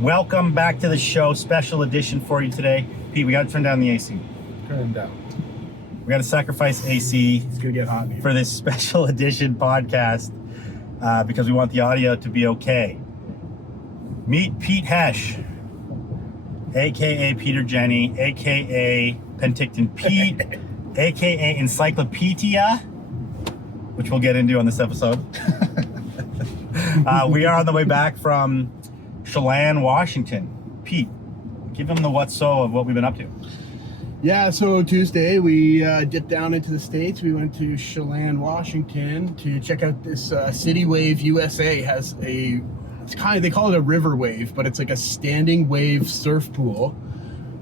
Welcome back to the show. Special edition for you today. Pete, we got to turn down the AC. Turn them down. We got to sacrifice AC It's going to get hot in here. for this special edition podcast because we want the audio to be okay. Meet Pete Hesh, a.k.a. Peter Jenney, a.k.a. Penticton Pete, a.k.a. Encyclopedia, which we'll get into on this episode. We are on the way back from Chelan, Washington. Pete, give them the what's so of what we've been up to. Yeah, so Tuesday we dipped down into the States. We went to Chelan, Washington to check out this City Wave USA has they call it a river wave, but it's like a standing wave surf pool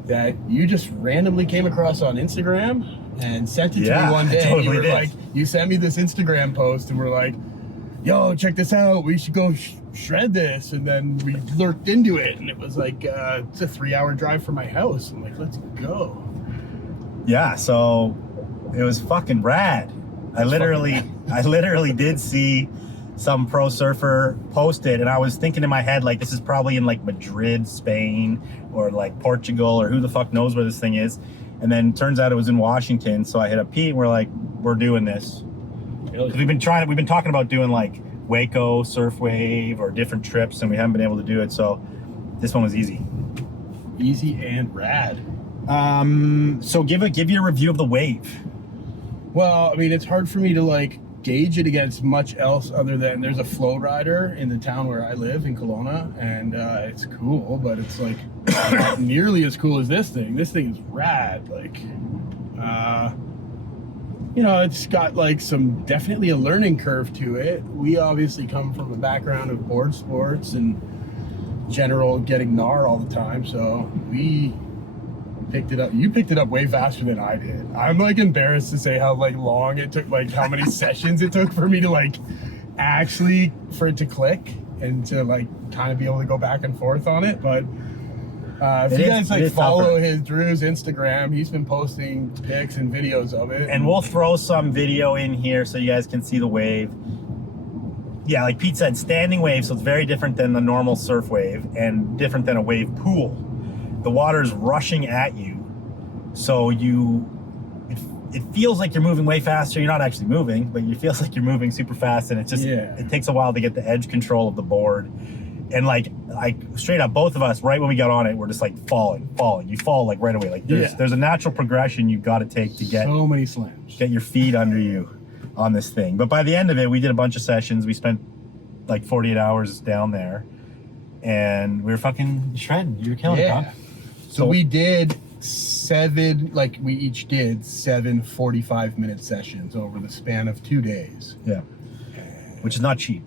that you just randomly came across on Instagram and sent it to me one day. Totally you were did. like, you sent me this Instagram post and we're like, yo, check this out. We should go shred this. And then we lurked into it and it was like, it's a 3-hour drive from my house. I'm like, let's go. Yeah, so it was fucking rad. I literally did see some pro surfer post it, and I was thinking in my head, like, this is probably in like Madrid, Spain, or like Portugal, or who the fuck knows where this thing is. And then turns out it was in Washington. So I hit up Pete and we're like, we're doing this. Because we've been talking about doing like Waco, Surf Wave, or different trips, and we haven't been able to do it. So this one was easy. Easy and rad. So give you a review of the wave. Well, I mean, it's hard for me to like gauge it against much else other than there's a flow rider in the town where I live in Kelowna, and it's cool, but it's like not nearly as cool as this thing. This thing is rad. Like, it's got like definitely a learning curve to it. We obviously come from a background of board sports and general getting gnar all the time, so we picked it up. You picked it up way faster than I did. I'm like embarrassed to say how like long it took, like how many sessions it took for me to like actually for it to click and to like kind of be able to go back and forth on it. But if you guys like follow Drew's Instagram, he's been posting pics and videos of it. And we'll throw some video in here so you guys can see the wave. Yeah, like Pete said, standing wave, so it's very different than the normal surf wave and different than a wave pool. The water is rushing at you, so it feels like you're moving way faster. You're not actually moving, but it feels like you're moving super fast, and it takes a while to get the edge control of the board. And like straight up, both of us, right when we got on it, we're just like falling. You fall like right away. Like there's a natural progression you've got to take to get so many slams, get your feet under you on this thing. But by the end of it, we did a bunch of sessions. We spent like 48 hours down there, and we were fucking shredding. You were killing it, huh? So we did we each did 7 45-minute sessions over the span of 2 days. Yeah. Which is not cheap.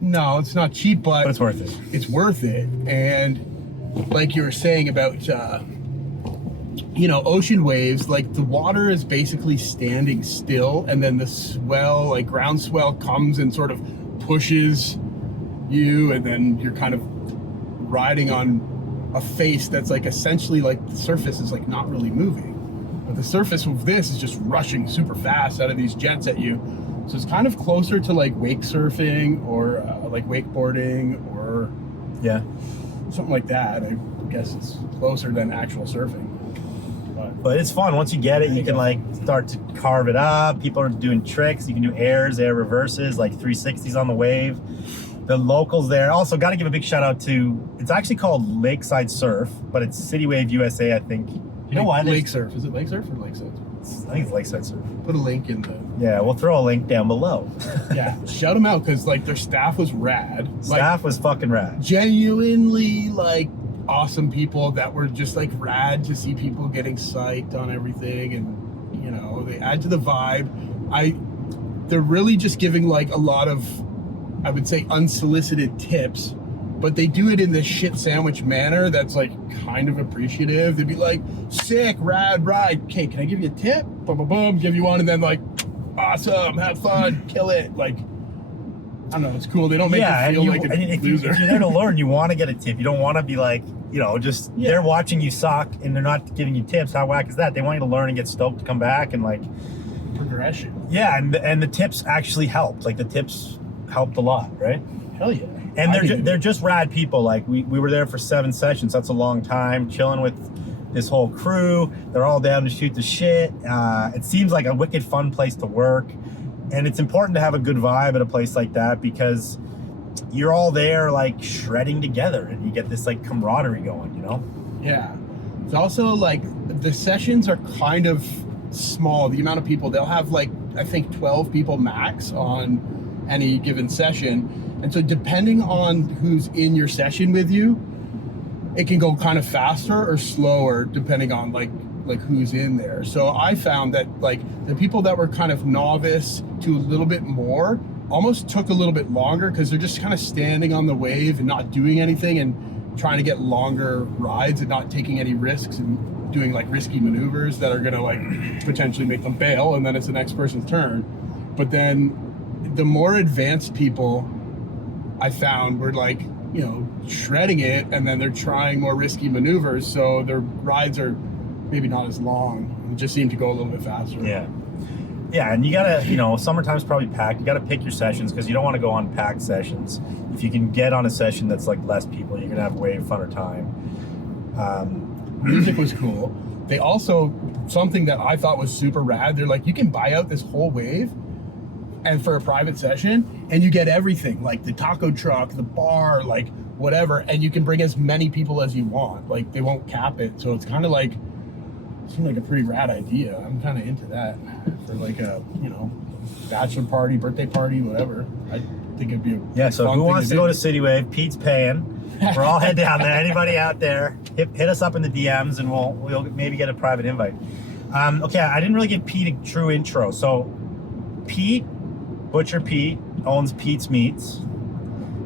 No, it's not cheap, but it's worth it. It's worth it. And like you were saying about, ocean waves, like the water is basically standing still, and then the swell, like ground swell, comes and sort of pushes you, and then you're kind of riding on a face that's like essentially like the surface is like not really moving, but the surface of this is just rushing super fast out of these jets at you. So it's kind of closer to like wake surfing or like wakeboarding or something like that. I guess it's closer than actual surfing. But it's fun. Once you get it, you can like start to carve it up. People are doing tricks. You can do airs, air reverses, like 360s on the wave. The locals there. Also, got to give a big shout out to, it's actually called Lakeside Surf, but it's City Wave USA, I think. You know why? Lake Surf. Is it Lake Surf or Lakeside? I think it's Lakeside Surf. Put a link in the... Yeah, we'll throw a link down below. Yeah, shout them out because like their staff was rad. Staff was fucking rad. Genuinely like awesome people that were just like rad to see people getting psyched on everything, and they add to the vibe. They're really just giving like a lot of, I would say, unsolicited tips, but they do it in this shit sandwich manner that's like kind of appreciative. They'd be like, sick, rad ride. Okay, can I give you a tip? Boom, boom, boom, give you one, and then like, awesome, have fun, kill it. Like, I don't know, it's cool. They don't make you feel like a loser. If you're there to learn, you want to get a tip. You don't want to be like, they're watching you suck and they're not giving you tips. How whack is that? They want you to learn and get stoked to come back and like progression. Yeah, and the tips actually helped. Like the tips helped a lot, right? Hell yeah. And they're just rad people. Like we were there for 7 sessions. That's a long time, chilling with this whole crew. They're all down to shoot the shit. It seems like a wicked fun place to work. And it's important to have a good vibe at a place like that because you're all there like shredding together and you get this like camaraderie going, you know? Yeah. It's also like the sessions are kind of small. The amount of people, they'll have like, I think 12 people max on any given session. And so depending on who's in your session with you, it can go kind of faster or slower depending on like who's in there. So I found that like the people that were kind of novice to a little bit more almost took a little bit longer because they're just kind of standing on the wave and not doing anything and trying to get longer rides and not taking any risks and doing like risky maneuvers that are gonna like potentially make them bail, and then it's the next person's turn. But then the more advanced people I found were like, you know, shredding it, and then they're trying more risky maneuvers, so their rides are maybe not as long and just seem to go a little bit faster. Yeah, and you gotta, you know, summertime's probably packed. You gotta pick your sessions because you don't want to go on packed sessions. If you can get on a session that's like less people, you're gonna have way funner time. Music was cool. They also, something that I thought was super rad, they're like, you can buy out this whole wave and for a private session, and you get everything, like the taco truck, the bar, like whatever, and you can bring as many people as you want. Like they won't cap it, so it's kind of like, seemed like a pretty rad idea. I'm kind of into that for like a, you know, bachelor party, birthday party, whatever. I think it'd be a so fun who thing wants to go to City Wave? Pete's paying. We're all head down there. Anybody out there, hit us up in the DMs and we'll maybe get a private invite. Okay, I didn't really give Pete a true intro. So Pete, Butcher Pete, owns Pete's Meats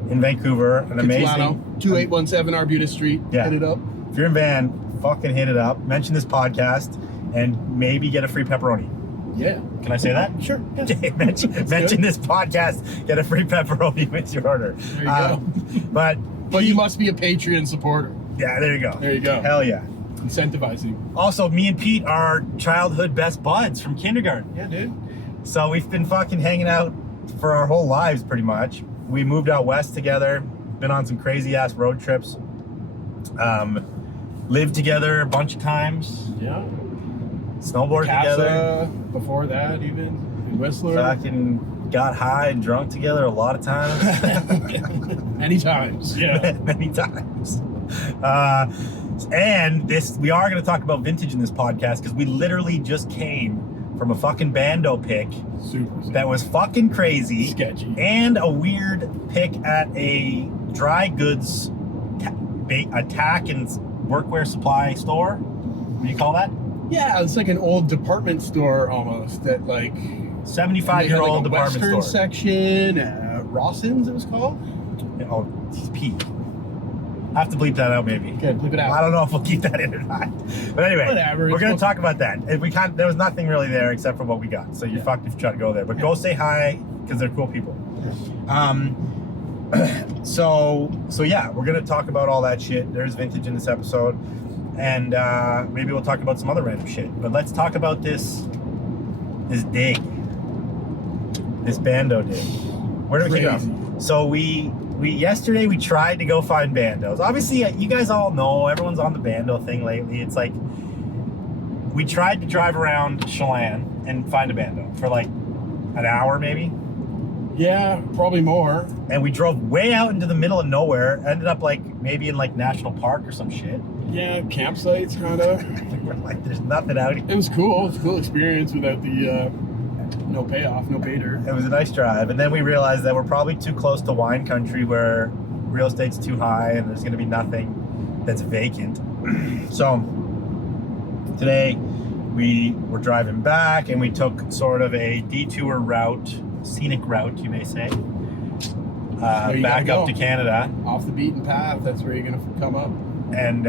in Vancouver. An amazing 2817 Arbutus Street. Yeah. Hit it up. If you're in Van, fucking hit it up. Mention this podcast and maybe get a free pepperoni. Yeah. Can I say that? Sure. Yeah. Okay, mention this podcast, get a free pepperoni with your order. There you go. But you must be a Patreon supporter. Yeah, there you go. There you go. Hell yeah. Incentivizing. Also, me and Pete are childhood best buds from kindergarten. Yeah, dude. So we've been fucking hanging out for our whole lives pretty much. We moved out west together, been on some crazy ass road trips. Lived together a bunch of times. Yeah. Snowboarded together. Before that, even in Whistler. Fucking got high and drunk together a lot of times. Many times. Yeah. Many times. And we are going to talk about vintage in this podcast because we literally just came from a fucking Bando pick. Super. That was fucking crazy. Sketchy. And a weird pick at a dry goods attack and workwear supply store. What do you call that? Yeah, it's like an old department store almost that like 75-year-old department Western store. section, Rawson's it was called. Oh, it's Pete. I have to bleep that out maybe. Okay, bleep it out. I don't know if we'll keep that in or not. But anyway, Whatever, we're going to talk about that. There was nothing really there except for what we got. So you're fucked if you try to go there. But go say hi because they're cool people. So yeah, we're going to talk about all that shit. There's vintage in this episode. And maybe we'll talk about some other random shit. But let's talk about this dig. This Bando dig. Where did we kick off? So yesterday we tried to go find Bandos. Obviously, you guys all know, everyone's on the Bando thing lately. It's like, we tried to drive around Chelan and find a Bando for like an hour maybe. Yeah, probably more. And we drove way out into the middle of nowhere, ended up like maybe in like National Park or some shit. Yeah, campsites kind of. We're like, there's nothing out here. It was cool. It was a cool experience without the no payoff, no pater. It was a nice drive. And then we realized that we're probably too close to wine country where real estate's too high and there's going to be nothing that's vacant. So today we were driving back and we took sort of a detour route, scenic route, you may say, back up to Canada. Off the beaten path, that's where you're going to come up. And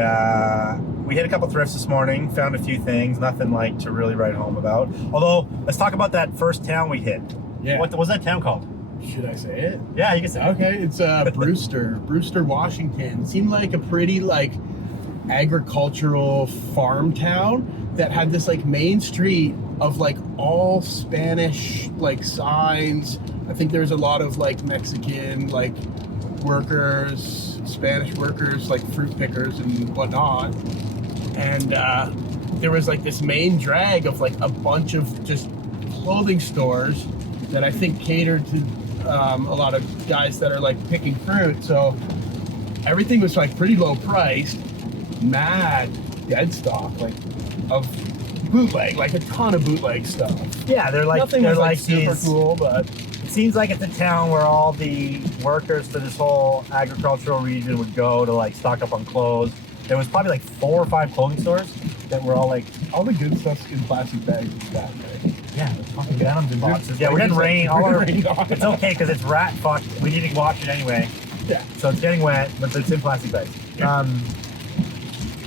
we hit a couple thrifts this morning, found a few things, nothing like to really write home about. Although, let's talk about that first town we hit. Yeah. What was that town called? Should I say it? Yeah, you can say it. Okay, it's Brewster, Washington. It seemed like a pretty like agricultural farm town that had this like main street of like all Spanish like signs. I think there's a lot of like Mexican like workers, Spanish workers, like fruit pickers and whatnot. And there was like this main drag of like a bunch of just clothing stores that I think catered to a lot of guys that are like picking fruit. So everything was like pretty low priced, mad dead stock, like of bootleg, like a ton of bootleg stuff. Yeah, they're like Nothing they're was like like super these, cool, but it seems like it's a town where all the workers for this whole agricultural region would go to like stock up on clothes. There was probably like 4 or 5 clothing stores that were all like, all the good stuff's in plastic bags and stuff, right? yeah, the fucking denims in boxes. Yeah, Like, we're getting it's like- rain. we're All getting our, rained on. it's okay because it's rat fucked. We need to wash it anyway. Yeah. So it's getting wet, but it's in plastic bags.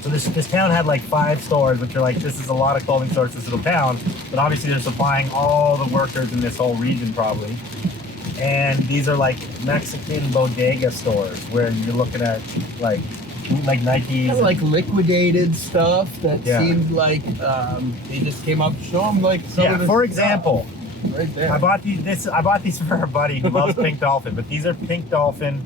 So this town had like 5 stores, which are like, this is a lot of clothing stores, this little town. But obviously they're supplying all the workers in this whole region probably. And these are like Mexican bodega stores where you're looking at like Nikes. Kind of like liquidated stuff that Yeah. seemed like they just came up to show them like some Yeah, of the for stuff. example, Right there. I bought these for our buddy who loves Pink Dolphin, but these are Pink Dolphin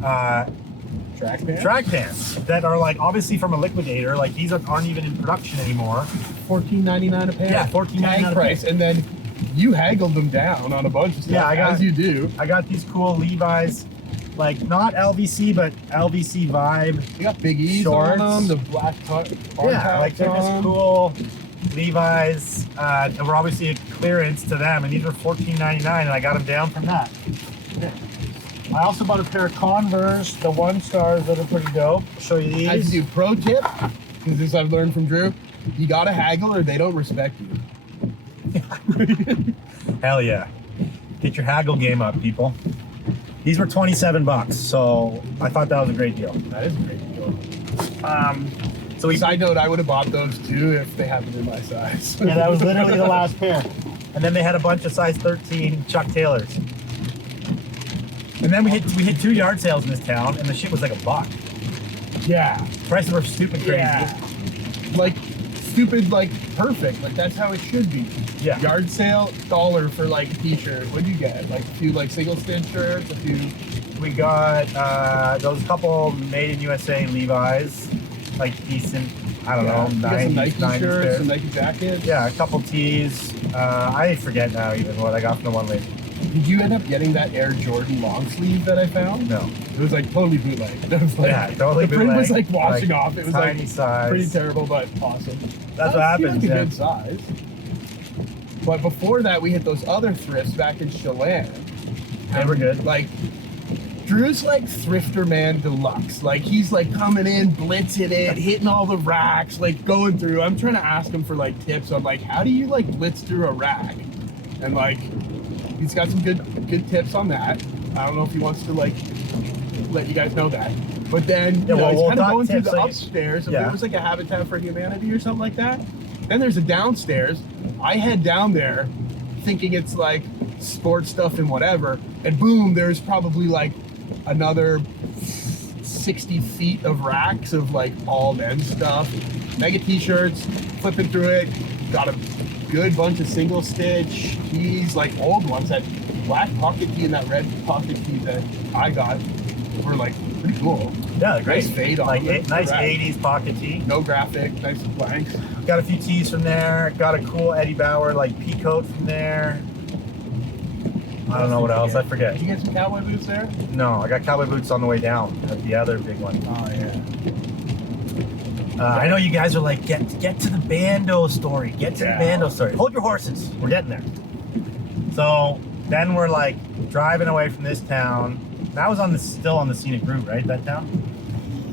track pants. track pants that are like obviously from a liquidator. Like these aren't even in production anymore. $14.99 a pair. Yeah, $14.99 Tag a price, pair. and then you haggled them down on a bunch of stuff. Yeah, I got- as you do. I got these cool Levi's, like not LVC but LVC Vibe. You got Big E's Shorts. on them, the black bar Yeah, like they're tabs just on. cool Levi's. And we're obviously a clearance to them, and these were $14.99, and I got them down from that. Yeah. I also bought a pair of Converse, the 1 stars that are pretty dope. I'll show you I these. do pro tip, because this I've learned from Drew. You gotta haggle or they don't respect you. Hell yeah. Get your haggle game up, people. These were $27, so I thought that was a great deal. That is a great deal. So we Side note, I would have bought those too if they happened in my size. yeah, that was literally the last pair. And then they had a bunch of size 13 Chuck Taylors. And then we hit 2 yard sales in this town, and the shit was like $1. Yeah. Prices were stupid crazy. Yeah. Like, stupid, like, perfect. Like, that's how it should be. Yeah. Yard sale, $1 for, like, a t-shirt. What'd you get? Like, a few, like, single stitch shirts, a few... We got those couple made in USA Levi's, like decent, I don't know, You got some 90s, Nike 90s shirts, pairs. some Nike jackets. Yeah, a couple tees. I forget now even what I got from the one lady. Did you end up getting that Air Jordan long sleeve that I found? No. It was, like, totally bootleg. It was, like, Yeah, totally the print was, bootleg, like, washing like, off. It was, tiny like, size. pretty terrible, but awesome. That's what happens, Like a yeah. good size. But before that, we hit those other thrifts back in Chelan. They were good. Like, Drew's like thrifter man deluxe. Like, he's like coming in, blitzing it, hitting all the racks, like going through. I'm trying to ask him for like tips on like, how do you like blitz through a rack? And like, he's got some good tips on that. I don't know if he wants to like let you guys know that. But then, Yeah, well, he's we'll kind of talk going through tips, the so you- upstairs. If yeah. there was like a Habitat for Humanity or something like that. Then there's a downstairs. I head down there thinking it's like sports stuff and whatever. And boom, there's probably like another 60 feet of racks of like all men's stuff. Mega t-shirts, flipping through it. Got a good bunch of single stitch tees, like old ones. That black pocket tee and that red pocket tee that I got were like pretty cool. Yeah, they're great. Nice fade on like them. nice Right. 80s pocket tee. No graphic, nice blanks. Got a few tees from there. Got a cool Eddie Bauer like pea coat from there. I don't know what else. I forget. Did you get some cowboy boots there? No, I got cowboy boots on the way down at the other big one. Oh yeah. I know you guys are like, get to the Bando story. Get to Yeah. the Bando story. Hold your horses. We're getting there. So then we're like driving away from this town. That was still on the scenic route, right? That town?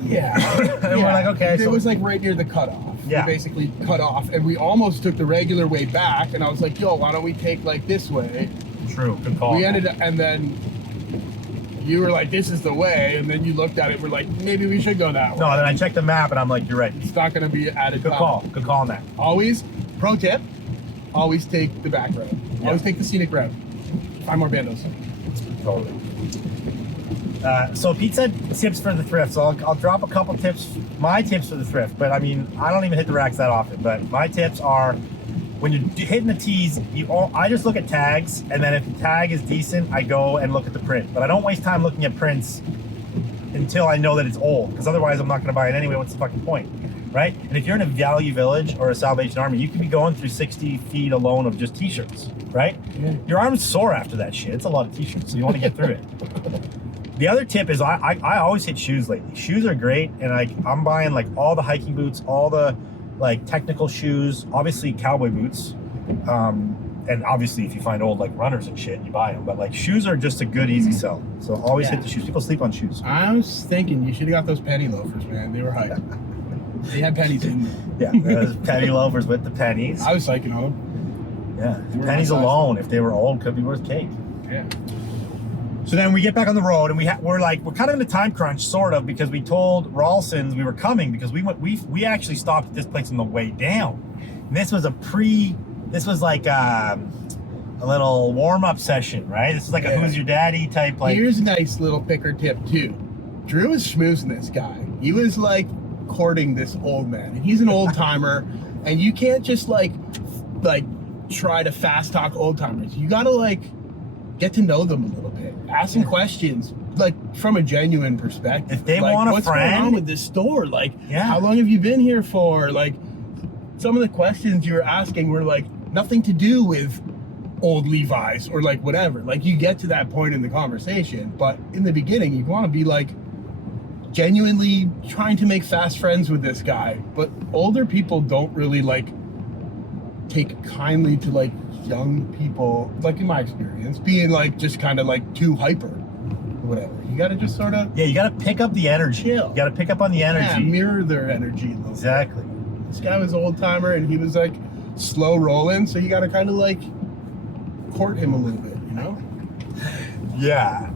Yeah. And we're like, okay, It so- was like right near the cutoff. Yeah. We basically cut off, and we almost took the regular way back. And I was like, yo, why don't we take like this way? True. Good call. We ended up, and then you were like, this is the way. And then you looked at it, we're like, maybe we should go that way. No, then I checked the map and I'm like, you're right. It's not going to be added. Good call. Good call on that. Always, pro tip, always take the back road. Yeah. Always take the scenic route. Find more bandos. Totally. So Pete said tips for the thrift. So I'll drop a couple tips, my tips for the thrift. But I mean, I don't even hit the racks that often. But my tips are, when you're hitting the tees, I just look at tags, and then if the tag is decent, I go and look at the print. But I don't waste time looking at prints until I know that it's old, because otherwise I'm not going to buy it anyway. What's the fucking point, right? And if you're in a Value Village or a Salvation Army, you could be going through 60 feet alone of just t-shirts, right? Yeah. Your arm's sore after that shit. It's a lot of t-shirts, so you want to get through it. The other tip is I always hit shoes lately. Shoes are great, and I'm buying like all the hiking boots, all the like technical shoes, obviously cowboy boots, and obviously if you find old like runners and shit, you buy them. But like shoes are just a good easy sell. So always hit the shoes. People sleep on shoes. I was thinking you should have got those penny loafers, man. They were hype. They had pennies in them. Yeah, those penny loafers with the pennies. I was psyching on them. Yeah, the pennies alone, if they were old, could be worth cake. Yeah. So then we get back on the road, and we're kind of in a time crunch, sort of, because we told Rawlson's we were coming, because we actually stopped at this place on the way down. And this was like a little warm-up session, right? This is like a Who's Your Daddy type. Like, here's a nice little picker tip too. Drew was schmoozing this guy. He was like courting this old man, and he's an old timer, and you can't just like try to fast talk old timers. You gotta like get to know them a little bit. Ask some questions, like from a genuine perspective. If they like, want a what's friend, going on with this store? Like, how long have you been here for? Like, some of the questions you were asking were like nothing to do with old Levi's or like whatever. Like, you get to that point in the conversation, but in the beginning, you want to be like genuinely trying to make fast friends with this guy. But older people don't really like take kindly to like young people, like in my experience, being like just kind of like too hyper or whatever. You gotta just sort of you gotta pick up the energy. Chill. You gotta pick up on the energy. Yeah, mirror their energy a little exactly. bit. This guy was an old timer, and he was like slow rolling, so you gotta kind of like court him a little bit, you know? Yeah,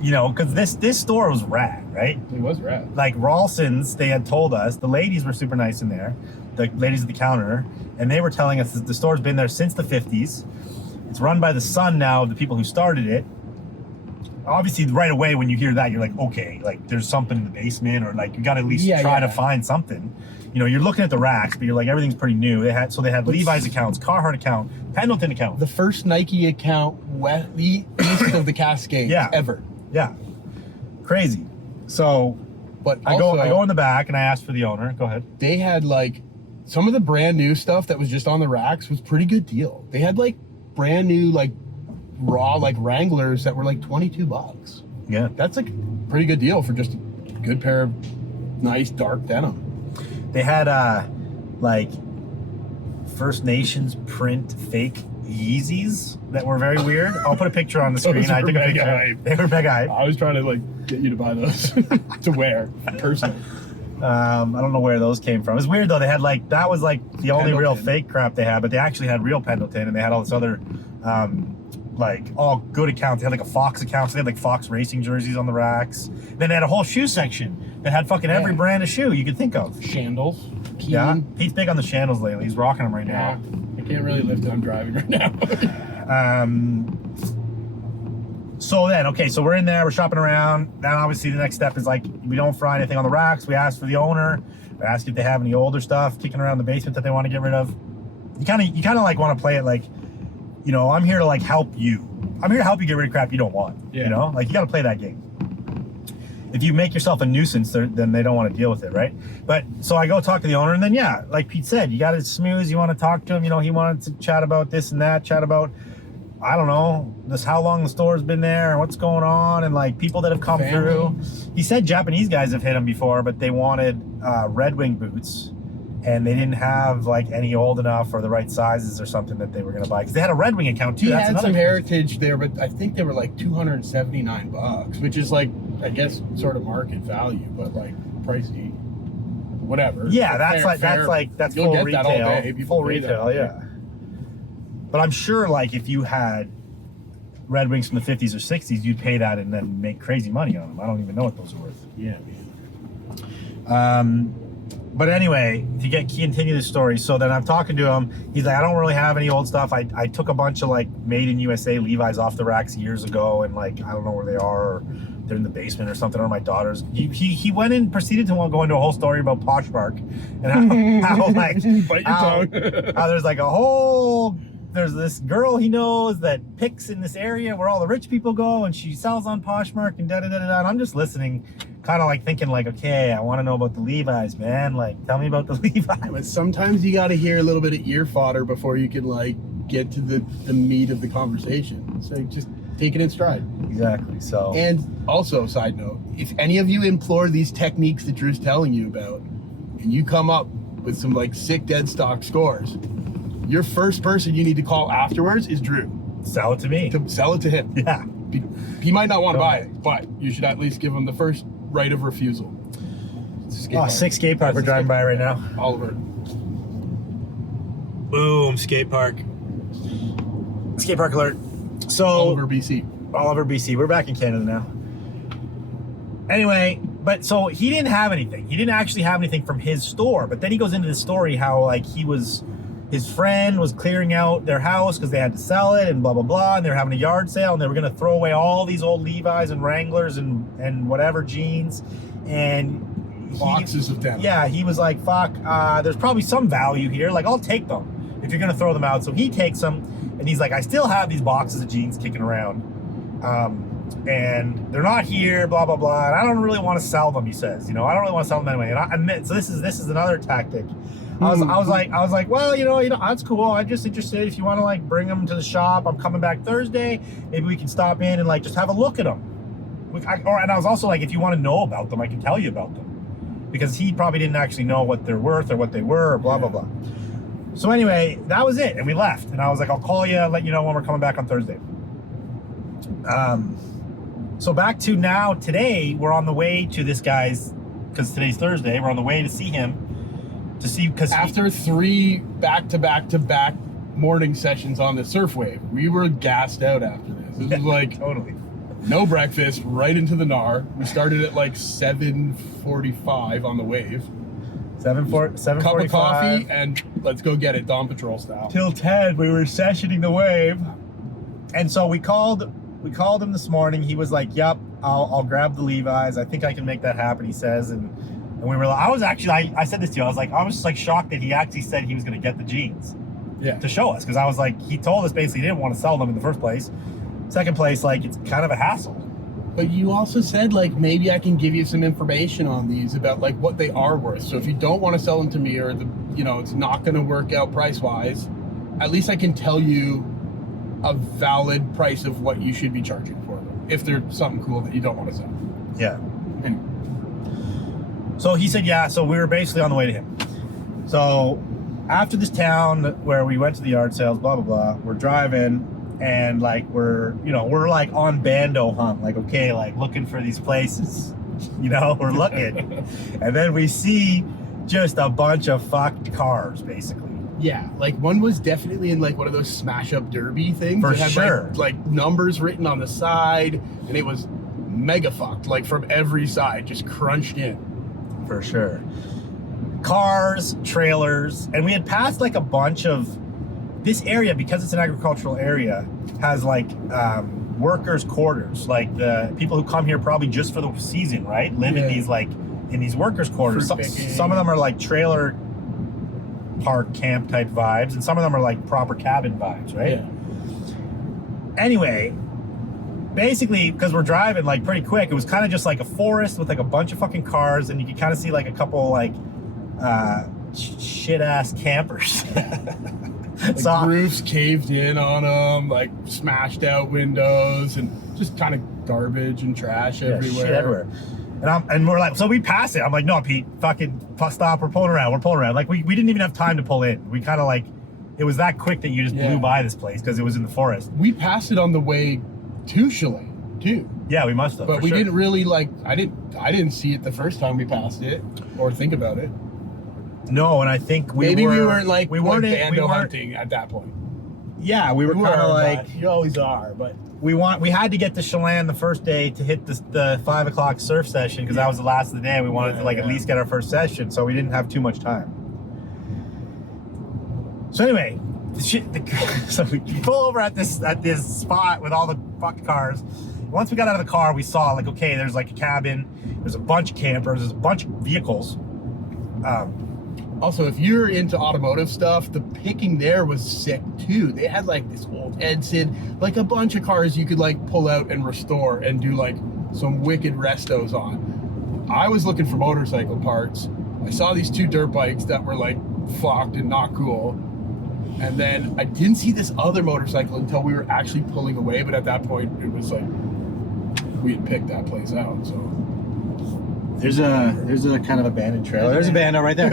you know, because this store was rad, right? It was rad. Like Rawlson's, they had told us, the ladies were super nice in there, the ladies at the counter, and they were telling us that the store's been there since the 50s. It's run by the son now of the people who started it. Obviously, right away when you hear that, you're like, okay, like there's something in the basement, or like you got to at least try to find something. You know, you're looking at the racks, but you're like, everything's pretty new. They had Levi's accounts, Carhartt account, Pendleton account. The first Nike account east of the Cascades ever. Yeah, crazy. So, but I go in the back and I ask for the owner. Go ahead. They had like some of the brand new stuff that was just on the racks was pretty good deal. They had like brand new like raw like Wranglers that were like $22. Yeah, that's like a pretty good deal for just a good pair of nice dark denim. They had like First Nations print fake Yeezys that were very weird. I'll put a picture on the screen. I took a picture. Hype. They were mega hype. I was trying to like get you to buy those to wear personally. I don't know where those came from. It was weird though. They had like, that was like the only real fake crap they had, but they actually had real Pendleton, and they had all this other like all good accounts. They had like a Fox account. So they had like Fox racing jerseys on the racks. Then they had a whole shoe section that had fucking every brand of shoe you could think of. Shandals. Keen. Yeah, Pete's big on the Shandals lately. He's rocking them right now. I can't really lift it. I'm driving right now. So then, okay, so we're in there, we're shopping around. Then obviously the next step is like, we don't find anything on the racks. We ask for the owner. We ask if they have any older stuff kicking around the basement that they want to get rid of. You kind of like want to play it like, you know, I'm here to like help you. I'm here to help you get rid of crap you don't want. Yeah. You know, like you got to play that game. If you make yourself a nuisance, then they don't want to deal with it, right? But so I go talk to the owner, and then like Pete said, you got to smooth. You want to talk to him. You know, he wanted to chat about this and that, chat about, I don't know, just how long the store's been there and what's going on, and like people that have come through. He said Japanese guys have hit him before, but they wanted Red Wing boots, and they didn't have like any old enough or the right sizes or something that they were going to buy, because they had a Red Wing account too. He had some heritage there, but I think they were like $279, which is like, I guess, sort of market value, but like pricey, whatever. Yeah, that's full get retail. That all day. Full retail, yeah. But I'm sure, like, if you had Red Wings from the 50s or 60s, you'd pay that and then make crazy money on them. I don't even know what those are worth. Yeah, man. But anyway, to continue the story, so then I'm talking to him. He's like, I don't really have any old stuff. I took a bunch of, like, made in USA Levi's off the racks years ago, and, like, I don't know where they are, or they're in the basement or something, or my daughter's. He went and proceeded to go into a whole story about Poshmark and how like, how there's, like, a whole there's this girl he knows that picks in this area where all the rich people go, and she sells on Poshmark and da-da-da-da-da. And I'm just listening, kind of like thinking like, okay, I want to know about the Levi's, man. Like, tell me about the Levi's. But sometimes you got to hear a little bit of ear fodder before you can like get to the meat of the conversation. So just take it in stride. Exactly. So. And also, side note, if any of you employ these techniques that Drew's telling you about, and you come up with some like sick dead stock scores, your first person you need to call afterwards is Drew. Sell it to me. To sell it to him. Yeah. He might not want to buy it, but you should at least give him the first right of refusal. Sick skate park we're driving by right now. Oliver. Boom, skate park. Skate park alert. So Oliver, BC. Oliver, BC. We're back in Canada now. Anyway, but so he didn't have anything. He didn't actually have anything from his store. But then he goes into the story how like his friend was clearing out their house because they had to sell it and blah, blah, blah. And they were having a yard sale and they were going to throw away all these old Levi's and Wranglers and whatever jeans. And boxes of denim. Yeah, he was like, fuck, there's probably some value here. Like, I'll take them if you're going to throw them out. So he takes them and he's like, I still have these boxes of jeans kicking around. And they're not here, blah, blah, blah. And I don't really want to sell them, he says. You know, I don't really want to sell them anyway. And I admit, so this is another tactic. I was like, well, you know, that's cool. I'm just interested if you want to like bring them to the shop. I'm coming back Thursday. Maybe we can stop in and like just have a look at them. And I was also like, if you want to know about them, I can tell you about them, because he probably didn't actually know what they're worth or what they were or blah, blah, blah. So anyway, that was it. And we left. And I was like, I'll call you, let you know when we're coming back on Thursday. So back to now, today, we're on the way to this guy's, because today's Thursday, we're on the way to see him. Because after 3 back-to-back-to-back morning sessions on the surf wave, we were gassed out after this. It was like totally no breakfast, right into the NAR. We started at like 7:45 on the wave. 7:45. Cup of coffee and let's go get it, Dawn Patrol style. Till 10, we were sessioning the wave, and so we called him this morning. He was like, "Yep, I'll grab the Levi's. I think I can make that happen." He says, and we were. I said this to you. I was just like shocked that he actually said he was going to get the jeans. Yeah. To show us, because I was like, he told us basically he didn't want to sell them in the first place. Second place, like, it's kind of a hassle. But you also said, like, maybe I can give you some information on these about, like, what they are worth. So if you don't want to sell them to me, or, it's not going to work out price-wise, at least I can tell you a valid price of what you should be charging for them, if they're something cool that you don't want to sell. Yeah. Anyway. So he said, yeah, so we were basically on the way to him. So after this town where we went to the yard sales, blah, blah, blah, we're driving. And like we're like on Bando hunt, like, okay, like looking for these places, we're looking, and then we see just a bunch of fucked cars, basically. Yeah, like one was definitely in like one of those smash up derby things. For it had sure. like numbers written on the side, and it was mega fucked, like from every side, just crunched in. For sure. Cars, trailers, and we had passed like a bunch of. This area, because it's an agricultural area, has like workers' quarters. Like the people who come here probably just for the season, right? Live in these workers' quarters. Some of them are like trailer park camp type vibes, and some of them are like proper cabin vibes, right? Yeah. Anyway, basically, because we're driving like pretty quick, it was kind of just like a forest with like a bunch of fucking cars, and you could kind of see like a couple like shit ass campers. Like roofs caved in on them, like smashed out windows, and just kind of garbage and trash everywhere. Shit everywhere. And we're like, so we pass it. I'm like, no, Pete, fucking stop. We're pulling around. Like we didn't even have time to pull in. We kind of like, it was that quick that you just blew by this place because it was in the forest. We passed it on the way to Chelan too. Yeah, we must have. But we didn't really like. I didn't see it the first time we passed it or think about it. No, and I think we weren't Bando we hunting at that point. Yeah, we were kind of like, you always are, but we had to get to Chelan the first day to hit the 5 o'clock surf session because that was the last of the day. And we wanted to at least get our first session, so we didn't have too much time. So anyway, so we pull over at this spot with all the fucked cars. Once we got out of the car, we saw like, okay, there's like a cabin, there's a bunch of campers, there's a bunch of vehicles. Also, if you're into automotive stuff, the picking there was sick too. They had like this old Edson, like a bunch of cars you could like pull out and restore and do like some wicked restos on. I was looking for motorcycle parts. I saw these 2 dirt bikes that were like fucked and not cool. And then I didn't see this other motorcycle until we were actually pulling away. But at that point, it was like we had picked that place out. So there's a kind of abandoned trailer. There's a Bando right there.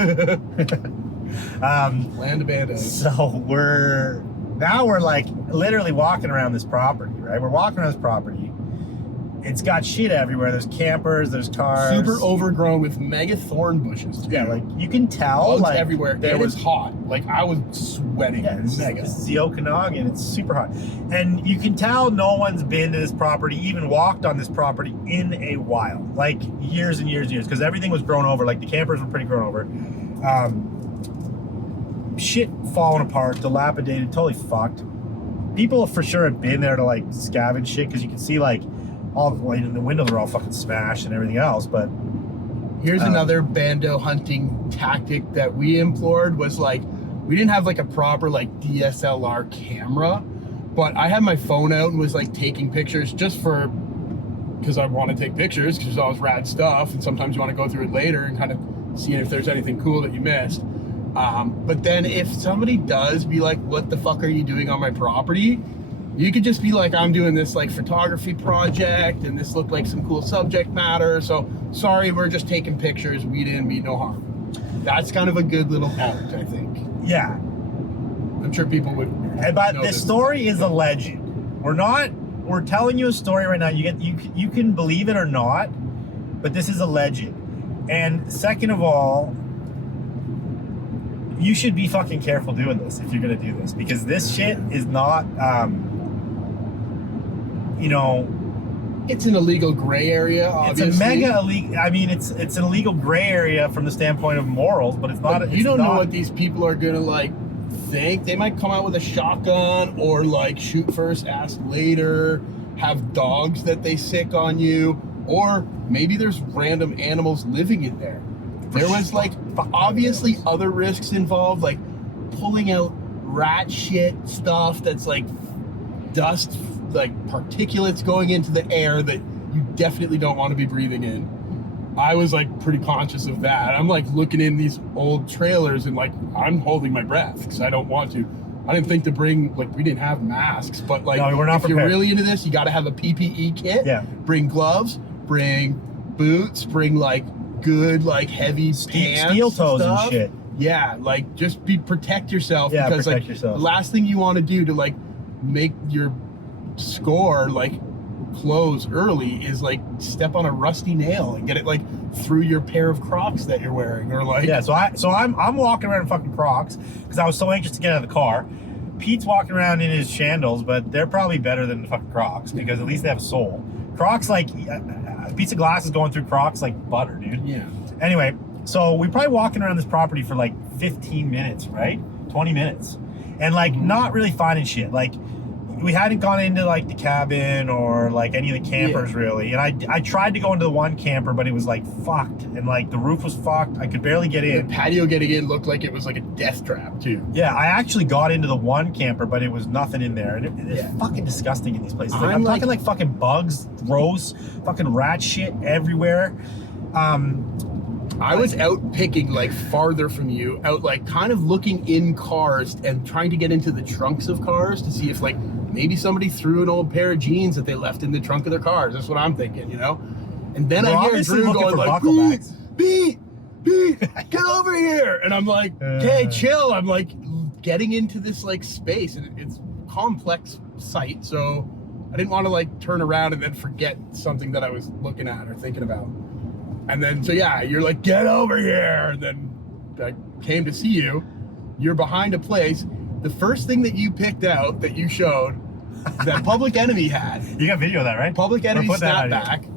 Land of Bando. So we're like literally walking around this property, right? We're walking around this property. It's got shit everywhere. There's campers, there's cars. Super overgrown with mega thorn bushes too. Yeah, like you can tell. Bugs like everywhere. It was hot. Like I was sweating. Yeah, this mega. is the Okanagan. It's super hot. And you can tell no one's been to this property, even walked on this property in a while. Like years and years and years. Because everything was grown over. Like the campers were pretty grown over. Shit falling apart, dilapidated, totally fucked. People for sure have been there to like scavenge shit because you can see like all the windows are all fucking smashed and everything else. But here's another Bando hunting tactic that we implored was like, we didn't have like a proper like DSLR camera, but I had my phone out and was like taking pictures just because I want to take pictures because there's always rad stuff and sometimes you want to go through it later and kind of seeing if there's anything cool that you missed. But then if somebody does be like, what the fuck are you doing on my property? You could just be like, I'm doing this like photography project and this looked like some cool subject matter. So sorry, we're just taking pictures. We didn't mean no harm. That's kind of a good little out, I think. Yeah. I'm sure people would. But this story is alleged. We're telling you a story right now. You can believe it or not, but this is alleged. And second of all, you should be fucking careful doing this if you're gonna do this, because this shit is not it's an illegal gray area, obviously. It's a mega illegal. I mean, it's an illegal gray area from the standpoint of morals, but it's not. But you don't know what these people are gonna like think. They might come out with a shotgun or like shoot first, ask later, have dogs that they sick on you, or maybe there's random animals living in there. There was like obviously other risks involved, like pulling out rat shit stuff that's like dust, like particulates going into the air that you definitely don't want to be breathing in. I was like pretty conscious of that. I'm like looking in these old trailers and like I'm holding my breath because I don't want to. I didn't think to bring, like we didn't have masks, but like no, we're not if prepared. You're really into this, you got to have a PPE kit. Yeah. Bring gloves, bring boots, bring like good like heavy pants, steel toes stuff. And shit. Yeah, like just protect yourself. Yeah, because protect like yourself. the last thing you want to do to like make your score like close early is like step on a rusty nail and get it like through your pair of Crocs that you're wearing, or like yeah. So I'm walking around in fucking Crocs because I was so anxious to get out of the car. Pete's walking around in his sandals, but they're probably better than the fucking Crocs because at least they have a sole. Crocs, like a piece of glass is going through Crocs like butter, dude. Yeah. Anyway, so we probably walking around this property for like 15 minutes, right? 20 minutes. And like not really finding shit. Like we hadn't gone into like the cabin or like any of the campers really. And I tried to go into the one camper, but it was like fucked. And like the roof was fucked. I could barely get in. The patio getting in looked like it was like a death trap too. Yeah, I actually got into the one camper, but it was nothing in there. And it's fucking disgusting in these places. Like, I'm talking like fucking bugs, gross, fucking rat shit everywhere. I was out picking like farther from you, out like kind of looking in cars and trying to get into the trunks of cars to see if like maybe somebody threw an old pair of jeans that they left in the trunk of their cars. That's what I'm thinking, you know? And then I hear Drew going like, Pete, get over here. And I'm like, okay, chill. I'm like getting into this like space and it's a complex site. So I didn't want to like turn around and then forget something that I was looking at or thinking about. And then, so yeah, you're like, get over here. And then I came to see you. You're behind a place. The first thing that you picked out that you showed that Public Enemy had. You got video of that, right? Public Enemy snapback.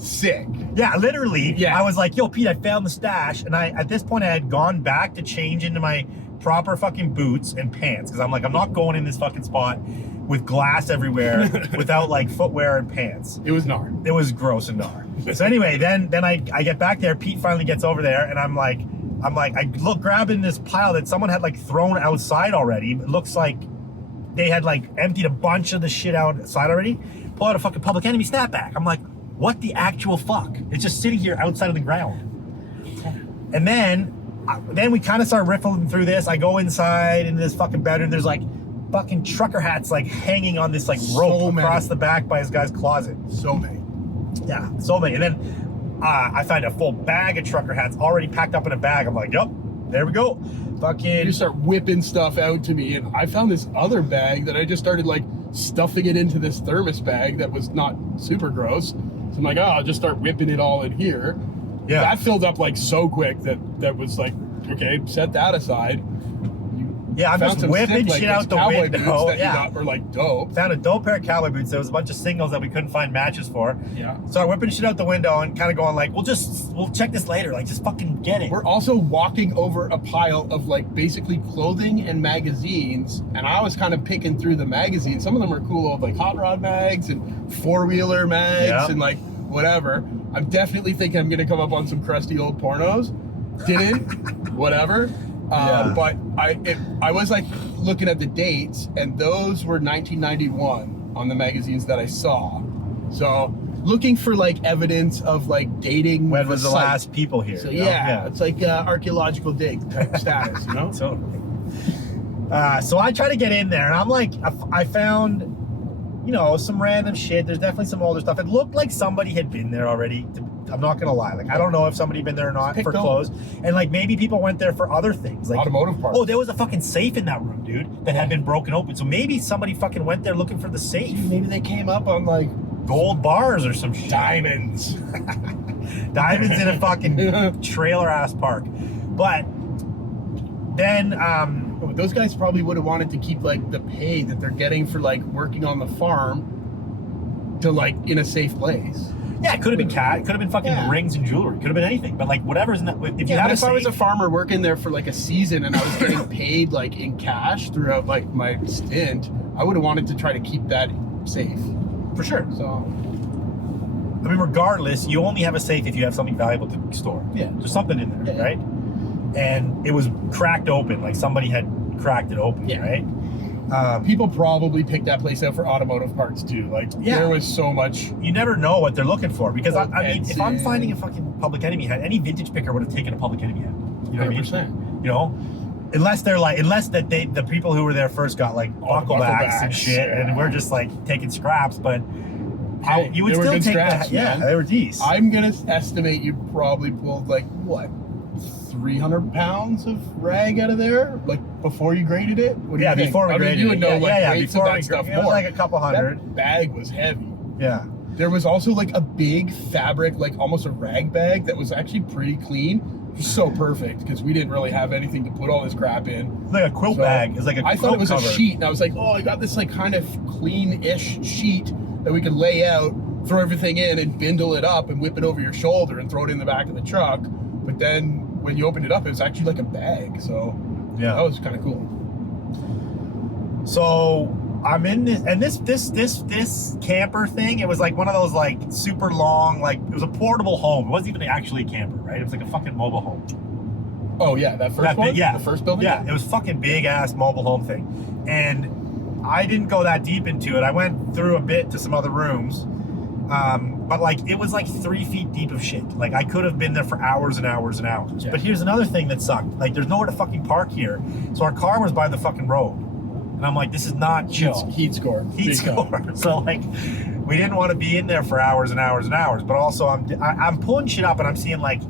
Sick. Yeah, literally. Yeah. I was like, yo, Pete, I found the stash. And at this point, I had gone back to change into my proper fucking boots and pants. Because I'm like, I'm not going in this fucking spot with glass everywhere without like footwear and pants. It was gnar. It was gross and gnar. So anyway, then I get back there. Pete finally gets over there, and I'm like, I'm like, I look grabbing this pile that someone had like thrown outside already. It looks like they had like emptied a bunch of the shit outside already. Pull out a fucking Public Enemy snapback. I'm like, what the actual fuck? It's just sitting here outside of the ground. And then we kind of start riffling through this. I go inside into this fucking bedroom. There's like fucking trucker hats like hanging on this like rope across the back by this guy's closet. So many. Yeah, so many. And then I find a full bag of trucker hats already packed up in a bag. I'm like, yep, there we go. Fucking. You start whipping stuff out to me, and I found this other bag that I just started like stuffing it into this thermos bag that was not super gross. So I'm like, oh, I'll just start whipping it all in here. Yeah. That filled up like so quick that was like, okay, set that aside. Yeah, I'm just whipping shit out the window. That you got were like dope. Found a dope pair of cowboy boots. There was a bunch of singles that we couldn't find matches for. Yeah. So I whipping shit out the window and kind of going like, we'll check this later. Like, just fucking get it. We're also walking over a pile of like basically clothing and magazines, and I was kind of picking through the magazines. Some of them are cool old like hot rod mags and four-wheeler mags and like whatever. I'm definitely thinking I'm gonna come up on some crusty old pornos. Didn't, whatever. But I was like looking at the dates, and those were 1991 on the magazines that I saw. So looking for like evidence of like dating. When was the site. last people here? So yeah, it's like archaeological dig type status, you know? Totally. So I try to get in there, and I'm like, I found, you know, some random shit. There's definitely some older stuff. It looked like somebody had been there already. I'm not gonna lie. Like, I don't know if somebody been there or not for clothes. And like maybe people went there for other things. Like automotive parts. Oh, there was a fucking safe in that room, dude, that had been broken open. So maybe somebody fucking went there looking for the safe. Maybe they came up on like gold bars or some shit. Diamonds. Diamonds in a fucking trailer ass park. But then those guys probably would have wanted to keep like the pay that they're getting for like working on the farm to like in a safe place. Yeah, it could have been cat. It could have been fucking rings and jewelry. Could have been anything. But like whatever's in that. If you had if I was a farmer working there for like a season and I was getting paid like in cash throughout like my stint, I would have wanted to try to keep that safe. For sure. So, I mean, regardless, you only have a safe if you have something valuable to store. Yeah. There's something in there, right? And it was cracked open. Like somebody had cracked it open, right? People probably picked that place out for automotive parts too. Like there was so much. You never know what they're looking for, because I mean, if I'm finding a fucking Public Enemy hat, any vintage picker would have taken a Public Enemy hat. You know what I mean? You know, unless the people who were there first got like bucklebacks and shit, and we're just like taking scraps, but. You would still take scraps, that. Yeah, they were decent. I'm gonna estimate you probably pulled like what, 300 pounds of rag out of there, like before you graded it. What do you think? Before we graded it. You would know weights before of that stuff it was more. like a couple hundred. That bag was heavy. Yeah. There was also like a big fabric, like almost a rag bag that was actually pretty clean. So perfect, because we didn't really have anything to put all this crap in. Like a quilt bag. It's like a I thought it was cover. A sheet, and I was like, oh, I got this like kind of clean-ish sheet that we could lay out, throw everything in, and bindle it up and whip it over your shoulder and throw it in the back of the truck. But then when you opened it up, it was actually like a bag. So yeah, that was kind of cool. So I'm in this, and this camper thing, it was like one of those like super long, like it was a portable home. It wasn't even actually a camper, right? It was like a fucking mobile home. Oh yeah, that first one? Yeah. The first building? Yeah, it was fucking big ass mobile home thing. And I didn't go that deep into it. I went through a bit to some other rooms. But like it was like 3 feet deep of shit. Like I could have been there for hours and hours and hours. Yeah. But here's another thing that sucked. Like there's nowhere to fucking park here. So our car was by the fucking road. And I'm like, this is not chill. Heat score. Heat score. So like we didn't want to be in there for hours and hours and hours. But also I'm pulling shit up and I'm seeing like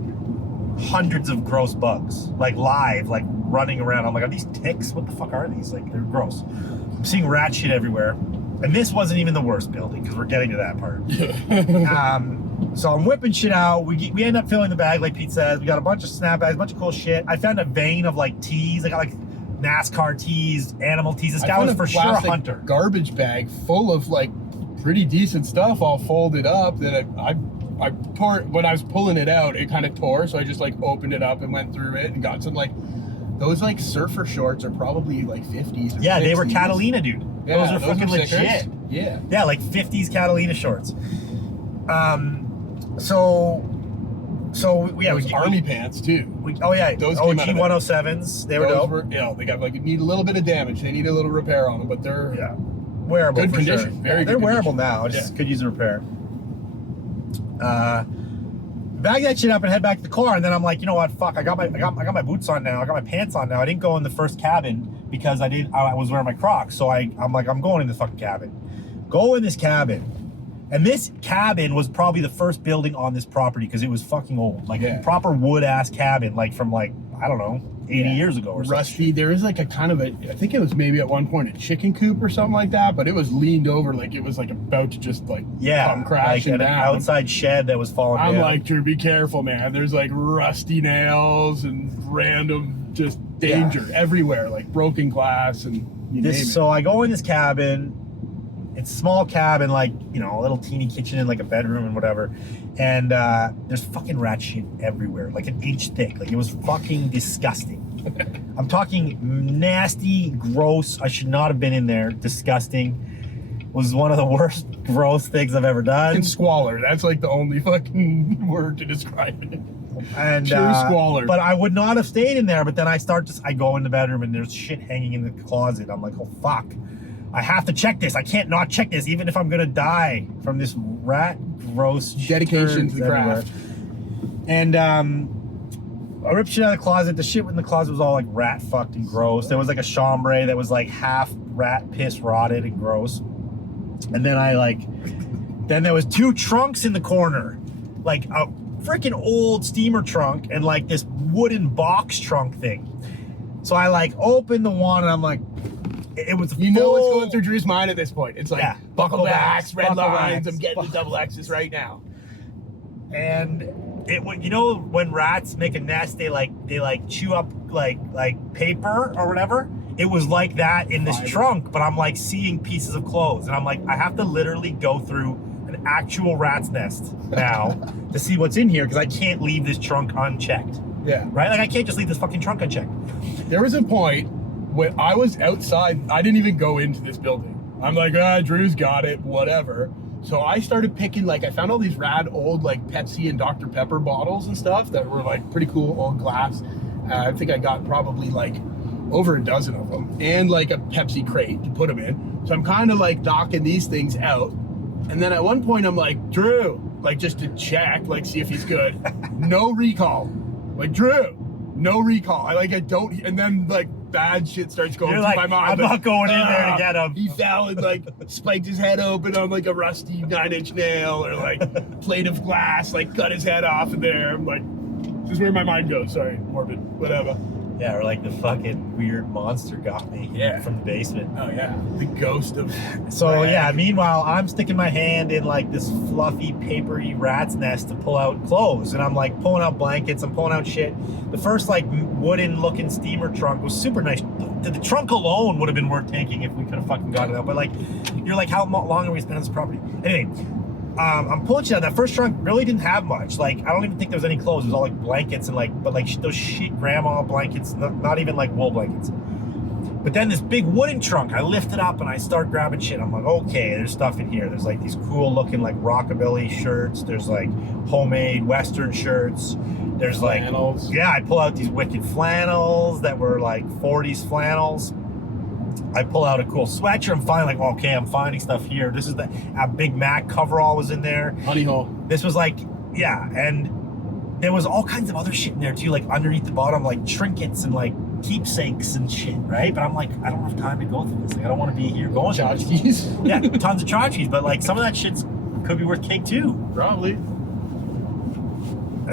hundreds of gross bugs. Like live, like running around. I'm like, are these ticks? What the fuck are these? Like they're gross. I'm seeing rat shit everywhere. And this wasn't even the worst building, because we're getting to that part. So I'm whipping shit out. We end up filling the bag, like Pete says. We got a bunch of snapbacks, a bunch of cool shit. I found a vein of like tees. I got like NASCAR tees, animal tees. This guy was for sure a hunter. Garbage bag full of like pretty decent stuff, all folded up. That I poured when I was pulling it out. It kind of tore, so I just like opened it up and went through it and got some like those like surfer shorts are probably like 50s. Or yeah, 60s. They were Catalina, dude. Yeah, those are fucking legit. Yeah, like 50s Catalina shorts. So So yeah, Those army pants too. Oh yeah, Those OG came out of there. 107s. They were dope. They got like need a little bit of damage. They need a little repair on them, but they're wearable. good for condition. Sure. Very they're good wearable condition. now. Just could use a repair. Bag that shit up and head back to the car, and then I'm like, you know what? Fuck! I got my boots on now. I got my pants on now. I didn't go in the first cabin because I was wearing my Crocs. So I'm like, I'm going in this fucking cabin. Go in this cabin. And this cabin was probably the first building on this property because it was fucking old. Like a proper wood ass cabin, like from like, I don't know, 80 years ago or something. Rusty. There is like a kind of I think it was maybe at one point a chicken coop or something like that, but it was leaned over like it was like about to just like come crashing like an down. outside shed that was falling down. I'm like, Drew, be careful, man. There's like rusty nails and random just danger everywhere, like broken glass and you name it. So I go in this cabin. It's a small cabin, like, you know, a little teeny kitchen and like a bedroom and whatever. And there's fucking rat shit everywhere, like an inch thick. Like it was fucking disgusting. I'm talking nasty, gross. I should not have been in there. Disgusting. Was one of the worst gross things I've ever done. And squalor. That's like the only fucking word to describe it. And pure squalor. But I would not have stayed in there. But then I go in the bedroom and there's shit hanging in the closet. I'm like, oh fuck. I have to check this. I can't not check this, even if I'm gonna die from this rat gross dedication to the craft. And I ripped shit out of the closet. The shit in the closet was all like rat fucked and gross. There was like a chambray that was like half rat piss rotted and gross. And then there was 2 trunks in the corner, like a freaking old steamer trunk and like this wooden box trunk thing. So I like opened the one and I'm like, it was know what's going through Drew's mind at this point. It's like buckle backs, red buckle lines. backs, I'm getting the double X's right now. And it, you know, when rats make a nest, they chew up like paper or whatever. It was like that in this trunk, but I'm like seeing pieces of clothes, and I'm like, I have to literally go through an actual rat's nest now to see what's in here because I can't leave this trunk unchecked. Yeah. Right? Like I can't just leave this fucking trunk unchecked. There was a point when I was outside, I didn't even go into this building. I'm like, Drew's got it, whatever. So I started picking, like, I found all these rad old, like, Pepsi and Dr. Pepper bottles and stuff that were, like, pretty cool old glass. I think I got probably, like, over a dozen of them. And, like, a Pepsi crate to put them in. So I'm kind of, like, knocking these things out. And then at one point, I'm like, Drew, like, just to check, like, see if he's good. No recall. Like, Drew, no recall. I don't, and then, like, bad shit starts going through my mind. I'm not going in there to get him. He fell and like spiked his head open on like a rusty 9-inch nail or like plate of glass, like cut his head off in there. I'm like, this is where my mind goes. Sorry, morbid, whatever. Yeah, or like the fucking weird monster got me from the basement. Oh yeah, the ghost of. So yeah, meanwhile I'm sticking my hand in like this fluffy papery rat's nest to pull out clothes, and I'm like pulling out blankets, I'm pulling out shit. The first like wooden looking steamer trunk was super nice. The trunk alone would have been worth taking if we could have fucking got it out, but like you're like, how long are we spending on this property? Anyway, I'm pulling shit out. That first trunk really didn't have much. Like, I don't even think there was any clothes. It was all like blankets and like, but like those shit grandma blankets, not even like wool blankets. But then this big wooden trunk, I lift it up and I start grabbing shit. I'm like, okay, there's stuff in here. There's like these cool looking like rockabilly shirts. There's like homemade Western shirts. There's like, flannels. Yeah, I pull out these wicked flannels that were like 40s flannels. I pull out a cool sweatshirt. I'm finding like, okay, I'm finding stuff here. This is a Big Mac coverall was in there. Honey hole. This was like, and there was all kinds of other shit in there too, like underneath the bottom, like trinkets and like keepsakes and shit, right? But I'm like, I don't have time to go through this. Like, I don't want to be here going through this. Tchotchkes. Yeah, tons of tchotchkes, but like some of that shit's could be worth cake too. Probably.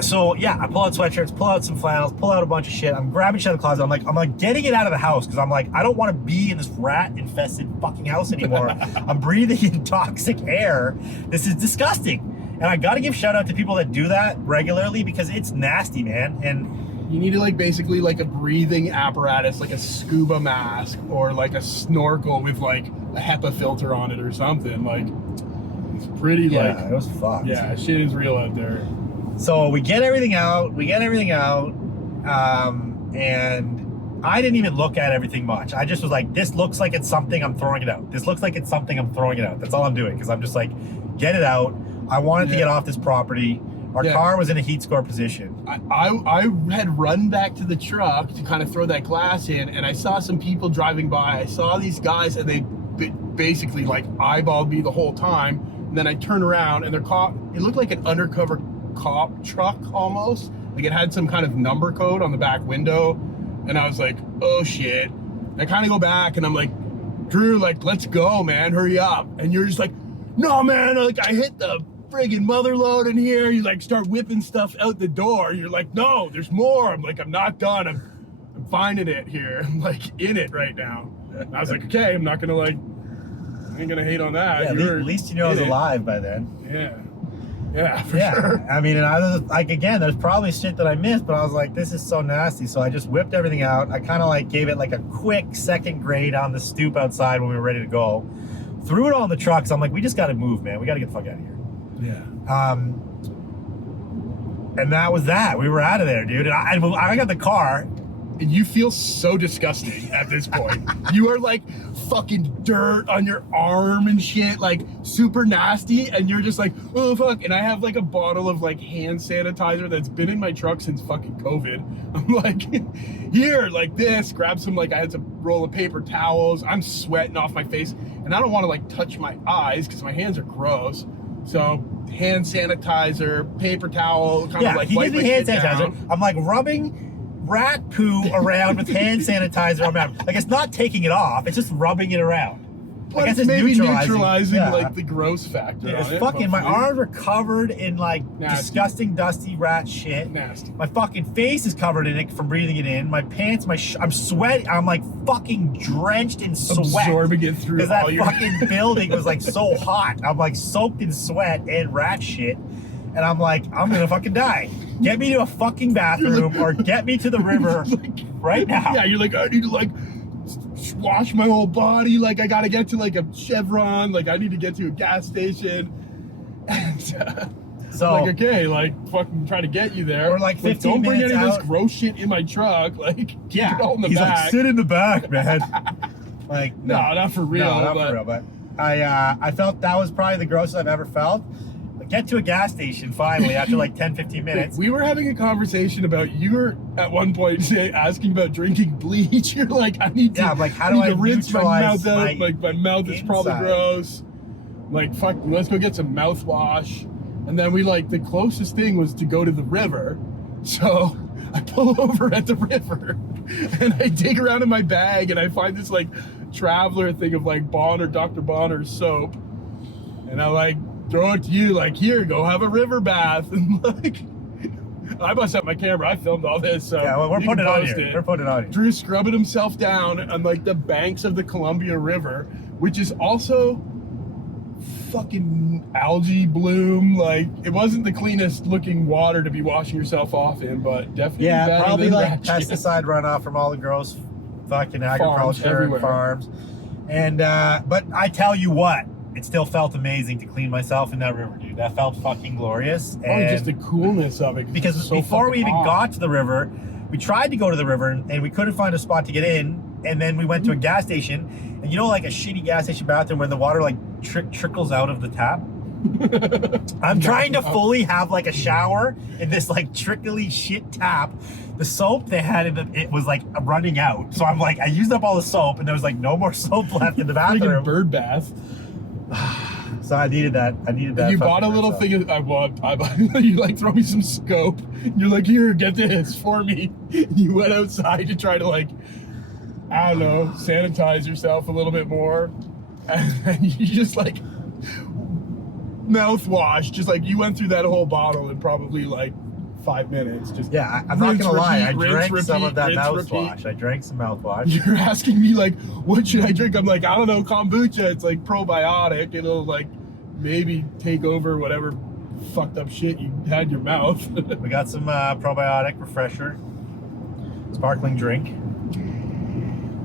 So yeah, I pull out sweatshirts, pull out some flannels, pull out a bunch of shit. I'm grabbing shit out of the closet. I'm like getting it out of the house because I'm like, I don't want to be in this rat-infested fucking house anymore. I'm breathing in toxic air. This is disgusting. And I got to give shout out to people that do that regularly because it's nasty, man. And you need to like basically like a breathing apparatus, like a scuba mask or like a snorkel with like a HEPA filter on it or something. Like it's pretty it was fucked. Yeah, shit is real out there. So we get everything out, and I didn't even look at everything much. I just was like, this looks like it's something, I'm throwing it out. This looks like it's something, I'm throwing it out. That's all I'm doing, because I'm just like, get it out. I wanted to get off this property. Our car was in a heat score position. I had run back to the truck to kind of throw that glass in, and I saw some people driving by. I saw these guys, and they basically like eyeballed me the whole time. And then I turned around, and it looked like an undercover cop truck almost. Like it had some kind of number code on the back window. And I was like, oh shit. And I kind of go back, and I'm like, Drew, like, let's go, man, hurry up. And you're just like, no, man, like I hit the friggin' mother load in here. You like start whipping stuff out the door. You're like, no, there's more. I'm like, I'm not done. I'm finding it here. I'm like in it right now. And I was like, okay, I'm not gonna I ain't gonna hate on that. Yeah, at least you know I was alive by then. Yeah, for sure. I mean, and I was like, again, there's probably shit that I missed, but I was like, this is so nasty. So I just whipped everything out. I kind of like gave it like a quick second grade on the stoop outside when we were ready to go. Threw it all in the truck. So I'm like, we just got to move, man. We got to get the fuck out of here. Yeah. And that was that. We were out of there, dude. And I got the car. And you feel so disgusting at this point. You are like fucking dirt on your arm and shit, like super nasty. And you're just like, oh fuck. And I have like a bottle of like hand sanitizer that's been in my truck since fucking COVID. I'm like, here, like this, grab some, like I had some roll of paper towels. I'm sweating off my face. And I don't want to like touch my eyes because my hands are gross. So hand sanitizer, paper towel, kind of like he wipe gives my me hand shit sanitizer. down. I'm like rubbing rat poo around with hand sanitizer on my arm. Like it's not taking it off, it's just rubbing it around. But I guess it's maybe neutralizing yeah. like the gross factor. It's on it, fucking, my hopefully. arms are covered in like Nasty. disgusting, dusty rat shit. Nasty. My fucking face is covered in it from breathing it in. My pants, I'm sweating. I'm like fucking drenched in sweat. Absorbing it through because all that your... fucking building was like so hot. I'm like soaked in sweat and rat shit. And I'm like, I'm gonna fucking die. Get me to a fucking bathroom or get me to the river right now. Yeah, you're like, I need to like wash my whole body. Like I gotta get to like a Chevron. Like I need to get to a gas station. And so like, okay, like fucking try to get you there. Or like 15 don't bring minutes any of out. this gross shit in my truck. Like keep it all in the he's back. like, sit in the back, man. Like no, not for real. No, not for real. But I felt that was probably the grossest I've ever felt. Get to a gas station finally after like 10-15 minutes. We were having a conversation about, you were at one point asking about drinking bleach. You're like, I need to, I'm like, how do I rinse my neutralize mouth out? my Like my mouth is probably inside? gross. I'm like, fuck, let's go get some mouthwash. And then we like, the closest thing was to go to the river. So I pull over at the river and I dig around in my bag and I find this like traveler thing of like Bonner, Dr. Bonner's soap. And I like, throw it to you, like, here, go have a river bath. And like, I must have my camera. I filmed all this, so Yeah, well, we're you putting it can on post here. We're putting it on here. Drew's scrubbing himself down on like the banks of the Columbia River, which is also fucking algae bloom. Like, it wasn't the cleanest looking water to be washing yourself off in, but definitely better probably than like rat shit. pesticide runoff from all the gross fucking agriculture and everywhere. farms. And but I tell you what, it still felt amazing to clean myself in that river, dude. That felt fucking glorious. Probably And just the coolness of it. because it's so before we fucking even hot. got to the river, we tried to go to the river and we couldn't find a spot to get in. And then we went to a gas station, and you know, like a shitty gas station bathroom where the water like trickles out of the tap. I'm trying to fully have like a shower in this like trickly shit tap. The soap they had it was like running out. So I'm like, I used up all the soap, and there was like no more soap left in the Friggin' bathroom. bird bath. So I needed that. You bought a little thing of, I bought, you like throw me some scope. You're like, here, get this for me. You went outside to try to like, I don't know, sanitize yourself a little bit more. And you just like, mouthwash, just like you went through that whole bottle in probably like 5 minutes. Just yeah, I'm not gonna lie. I rinse, drank some of that rinse, mouthwash. repeat. I drank some mouthwash. You're asking me like, what should I drink? I'm like, I don't know, kombucha. It's like probiotic. It'll like maybe take over whatever fucked up shit you had in your mouth. We got some probiotic refresher, sparkling drink.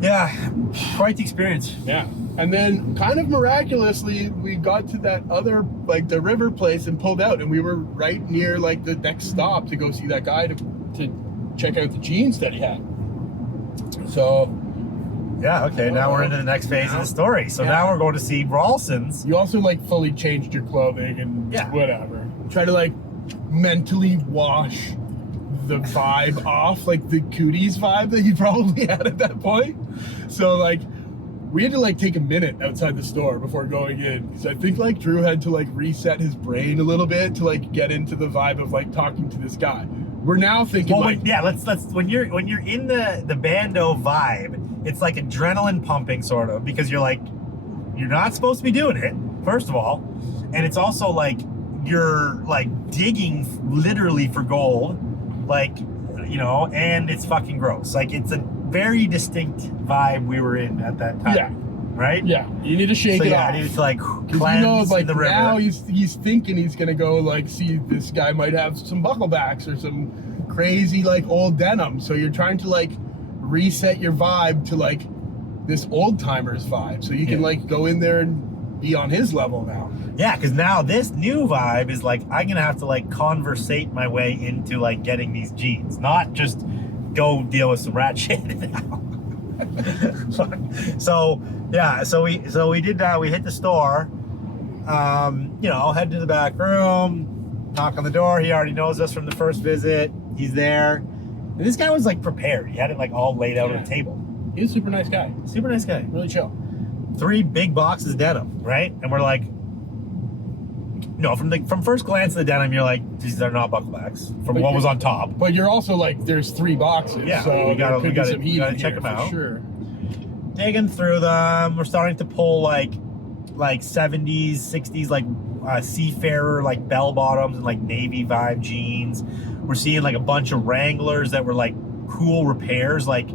Yeah, quite the experience. Yeah. And then kind of miraculously, we got to that other, like the river place and pulled out, and we were right near like the next stop to go see that guy to check out the jeans that he had. So Yeah, okay, now we're into the next phase of the story. So now we're going to see Ralston's. you also like fully changed your clothing and Yeah. whatever. Try to like mentally wash the vibe off, like the cooties vibe that you probably had at that point. So like we had to like take a minute outside the store before going in, because I think like Drew had to like reset his brain a little bit to like get into the vibe of like talking to this guy. We're now thinking let's when you're in the Bando vibe, it's like adrenaline pumping sort of, because you're not supposed to be doing it, first of all, and it's also like you're like digging literally for gold, like, you know, and it's fucking gross. Like, it's a very distinct vibe we were in at that time. Yeah. Right? Yeah. You need to shake it off. I need to like cleanse, you know, like the river. Now he's thinking he's gonna go like see this guy might have some bucklebacks or some crazy like old denim. So you're trying to like reset your vibe to like this old timers vibe, so you can like go in there and be on his level now. Yeah, because now this new vibe is like I'm gonna have to like conversate my way into like getting these jeans, not just go deal with some rat shit now. So we did that. We hit the store, you know, head to the back room, knock on the door. He already knows us from the first visit. He's there, and this guy was like prepared. He had it like all laid out on the table. He's a super nice guy. Super nice guy. Really chill. 3 big boxes of denim, right? And we're like, no, from first glance of the denim, you're like, these are not bucklebacks from what was on top. But you're also like, there's 3 boxes. Yeah, so we gotta check them out. Sure. Digging through them, we're starting to pull like 70s, 60s, like seafarer, like bell bottoms and like navy vibe jeans. We're seeing like a bunch of Wranglers that were like cool repairs, like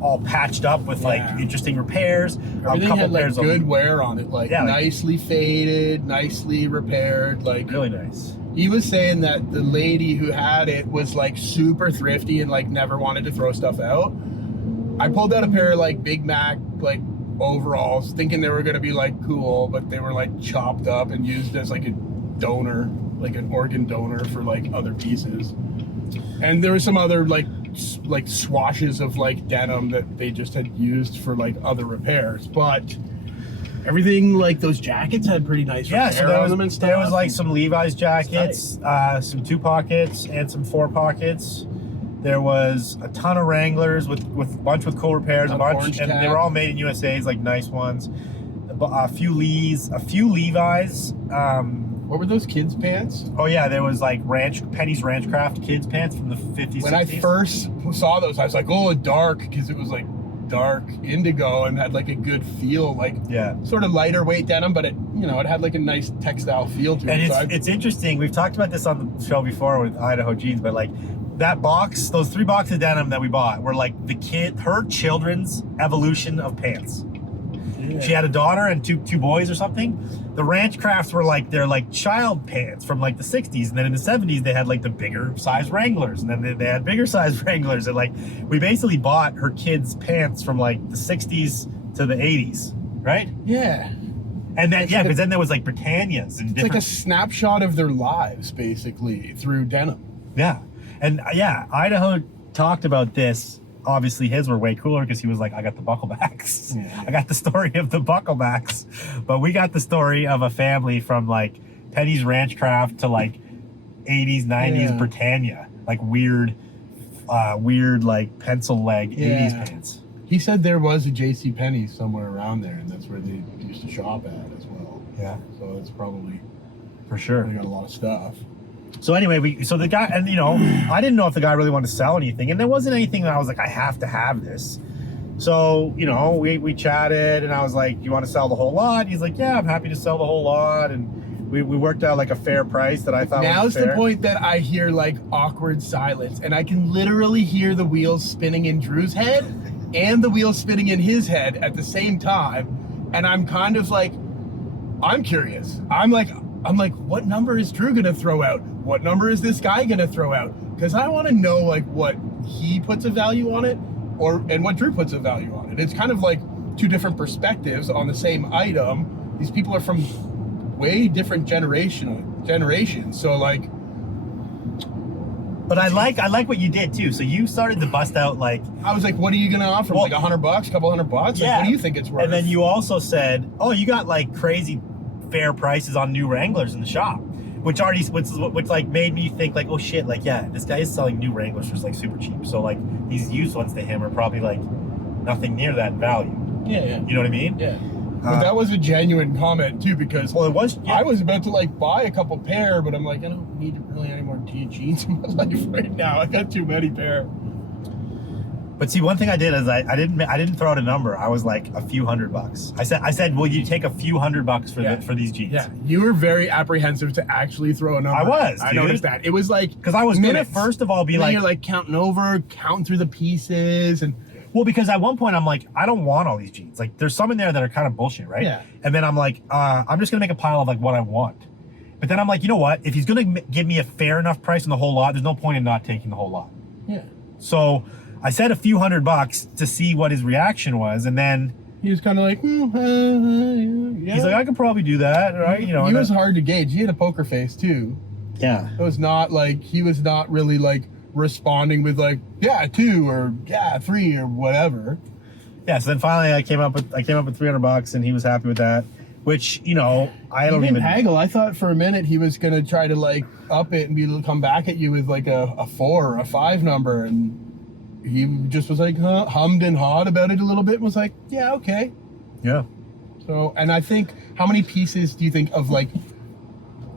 all patched up with like interesting repairs. Everything had like good wear on it, like nicely faded, nicely repaired, like really nice. He was saying that the lady who had it was like super thrifty and like never wanted to throw stuff out. I pulled out a pair of like Big Mac like overalls, thinking they were gonna be like cool, but they were like chopped up and used as like a donor, like an organ donor for like other pieces. And there was some other like swashes of like denim that they just had used for like other repairs, but everything, like those jackets had pretty nice repair on them and stuff. There was like some Levi's jackets, some 2 pockets and some 4 pockets. There was a ton of Wranglers with a bunch with cool repairs, a bunch, and they were all made in USA's, like nice ones. A few Levi's. What were those kids' pants? Oh yeah, there was like Penny's Ranchcraft kids pants from the 50s. When 60s. I first saw those, I was like, oh, dark, because it was like dark indigo and had like a good feel, like sort of lighter weight denim, but it, you know, it had like a nice textile feel to it. And it's interesting. We've talked about this on the show before with Idaho jeans, but like that box, those 3 boxes of denim that we bought were like her children's evolution of pants. Yeah. She had a daughter and two boys or something. The Ranchcrafts were like they're like child pants from like the 60s, and then in the 70s they had like the bigger size Wranglers, and then they had bigger size Wranglers, and like we basically bought her kids' pants from like the 60s to the 80s, right? Yeah. And then because then there was like Britannias and it's like a snapshot of their lives basically through denim. Yeah. And Idaho talked about this. Obviously his were way cooler because he was like, I got the bucklebacks. I got the story of the bucklebacks. But we got the story of a family from like Penny's Ranchcraft to like 80s, 90s Britannia. Like weird like pencil leg 80s pants. He said there was a JCPenney somewhere around there, and that's where they used to shop at as well. Yeah. So it's probably for sure. They got a lot of stuff. So anyway, so the guy, and you know, I didn't know if the guy really wanted to sell anything, and there wasn't anything that I was like, I have to have this. So, you know, we chatted, and I was like, you want to sell the whole lot? He's like, yeah, I'm happy to sell the whole lot, and we worked out like a fair price that I thought was fair. Now's the point that I hear like awkward silence, and I can literally hear the wheels spinning in Drew's head and the wheels spinning in his head at the same time, and I'm kind of like, I'm curious. I'm like, what number is Drew gonna throw out? What number is this guy gonna throw out? Because I want to know like what he puts a value on it, and what Drew puts a value on it. It's kind of like 2 different perspectives on the same item. These people are from way different generations. So like, but I like what you did too. So you started to bust out like, I was like, what are you gonna offer? Like $100, couple $100? Like, what do you think it's worth? And then you also said, oh, you got like crazy fair prices on new Wranglers in the shop, which like made me think like, oh shit, like yeah, this guy is selling new Wranglers for like super cheap. So like these used ones to him are probably like nothing near that value. Yeah. You know what I mean? Yeah. But that was a genuine comment too, because well, it was. Yeah. I was about to like buy a couple pair, but I'm like, I don't need really any more jeans in my life right now. I got too many pair. But see, one thing I did is I didn't throw out a number. I was like a few $100. I said, will you take a few $100 for these jeans? Yeah, you were very apprehensive to actually throw a number. I was. I dude. noticed that. It was like because I was going to first of all be like, you're like counting over, counting through the pieces, and well, because at one point I'm like, I don't want all these jeans. Like, there's some in there that are kind of bullshit, right? Yeah. And then I'm like, I'm just gonna make a pile of like what I want. But then I'm like, you know what? If he's gonna give me a fair enough price on the whole lot, there's no point in not taking the whole lot. Yeah. So I said a few $100 to see what his reaction was, and then he was kind of like, yeah. He's like, I could probably do that, right? You know, he was hard to gauge. He had a poker face too. Yeah. It was not like he was not really like responding with like, yeah, 2 or yeah, 3 or whatever. Yeah. So then finally, I came up with $300, and he was happy with that. Which, you know, I don't even haggle. I thought for a minute he was gonna try to like up it and come back at you with like a 4 or a 5 number, and he just was like hummed and hawed about it a little bit and was like, yeah, okay. Yeah. So, and I think, how many pieces do you think of like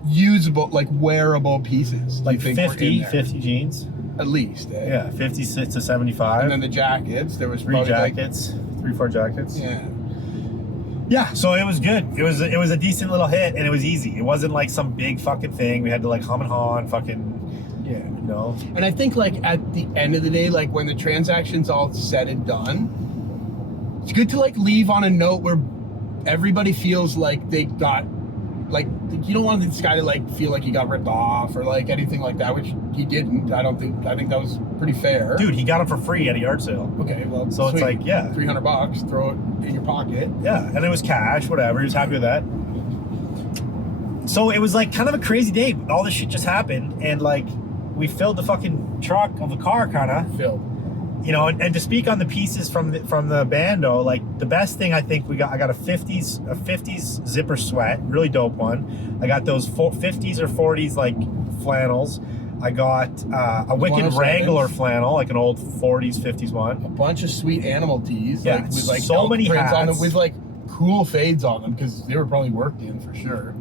usable, like wearable pieces? Like 50 jeans? At least. Eh? Yeah, 56 to 75. And then the jackets, there was 4 jackets. Yeah. Yeah, so it was good. It was a decent little hit, and it was easy. It wasn't like some big fucking thing. We had to like hum and haw and fucking, yeah, you know. And I think like at the end of the day, like when the transaction's all said and done, it's good to like leave on a note where everybody feels like they got, like, you don't want this guy to like feel like he got ripped off or like anything like that, which he didn't. I think that was pretty fair. Dude, he got them for free at a yard sale. Okay, well, so sweet. It's like, yeah, $300, throw it in your pocket. Yeah, and it was cash, whatever. He was happy with that. So it was like kind of a crazy day. All this shit just happened, and like we filled the fucking truck of the car, kind of filled. You know, and to speak on the pieces from the Bando, like the best thing I think I got a 50s zipper sweat, really dope one. I got those 50s or 40s like flannels. I got a Wicked Wrangler flannel, like an old 40s, 50s one. A bunch of sweet animal tees, yeah, like, with like so many hats on them, with like cool fades on them because they were probably worked in for sure.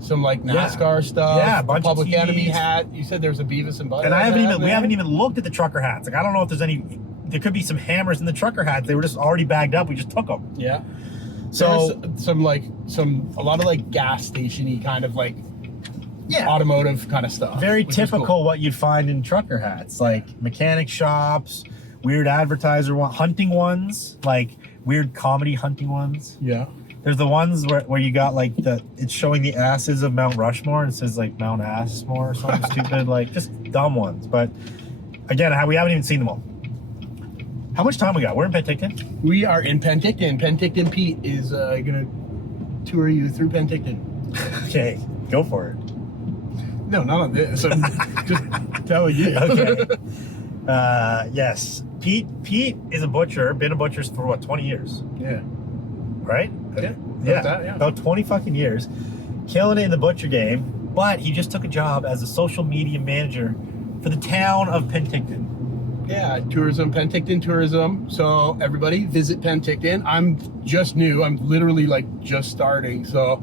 Some like NASCAR stuff. Yeah, a bunch Public of Enemy hat. You said there was a Beavis and Butthead. And we haven't even looked at the trucker hats. Like, I don't know if there's any. There could be some hammers in the trucker hats. They were just already bagged up. We just took them. Yeah. So a lot of like gas station-y kind of like, yeah, automotive kind of stuff. Very typical cool. What you'd find in trucker hats, like mechanic shops, weird advertiser hunting ones, like weird comedy hunting ones. Yeah. There's the ones where you got like it's showing the asses of Mount Rushmore and it says like Mount Assmore or something stupid, like just dumb ones. But again, we haven't even seen them all. How much time we got? We're in Penticton? We are in Penticton. Penticton Pete is gonna tour you through Penticton. Okay, go for it. No, not on this. I'm just telling you. Okay. Yes. Pete is a butcher, been a butcher for what, 20 years? Yeah. Right? Yeah. About 20 fucking years. Killing it in the butcher game, but he just took a job as a social media manager for the town of Penticton. Yeah, tourism, Penticton tourism. So everybody visit Penticton. I'm just new. I'm literally like just starting. So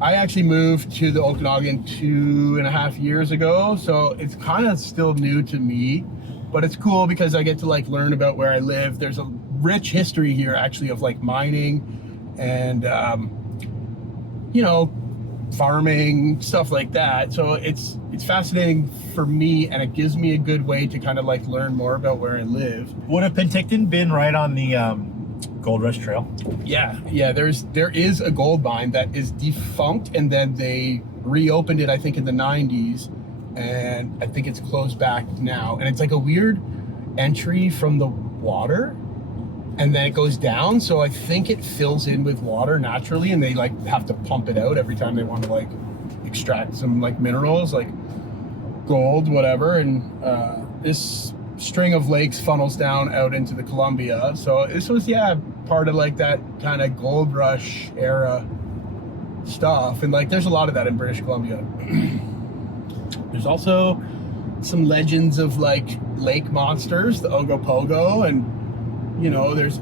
I actually moved to the Okanagan 2.5 years ago. So it's kind of still new to me, but it's cool because I get to like learn about where I live. There's a rich history here actually of like mining and, you know, farming, stuff like that. So it's fascinating for me, and it gives me a good way to kind of like learn more about where I live. Would have Penticton been right on the Gold Rush Trail? Yeah. There is a gold mine that is defunct, and then they reopened it, I think, in the 90s, and I think it's closed back now. And it's like a weird entry from the water, and then it goes down. So I think it fills in with water naturally, and they like have to pump it out every time they want to like extract some like minerals, like gold, whatever. And this string of lakes funnels down out into the Columbia. So this was, part of like that kind of gold rush era stuff. And like, there's a lot of that in British Columbia. There's also some legends of like lake monsters, the Ogopogo, and you know, there's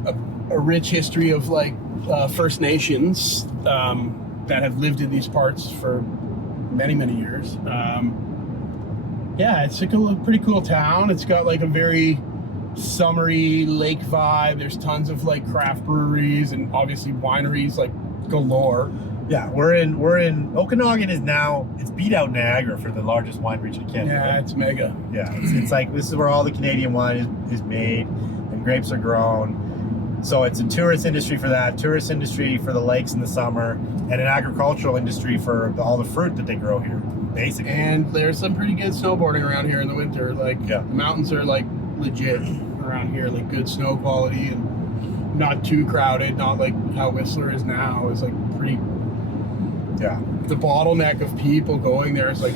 a rich history of like First Nations that have lived in these parts for many, many years. Yeah, it's a pretty cool town. It's got like a very summery lake vibe. There's tons of like craft breweries and obviously wineries like galore. Yeah, we're in Okanagan is now, it's beat out Niagara for the largest wine region in Canada. Yeah, right? it's mega. Yeah, it's like, this is where all the Canadian wine is made and grapes are grown. So it's a tourist industry for that, tourist industry for the lakes in the summer, and an agricultural industry for all the fruit that they grow here, basically. And there's some pretty good snowboarding around here in the winter. Like, yeah. The mountains are like legit around here, like good snow quality and not too crowded, not like how Whistler is now. It's like pretty... Yeah. The bottleneck of people going there is like,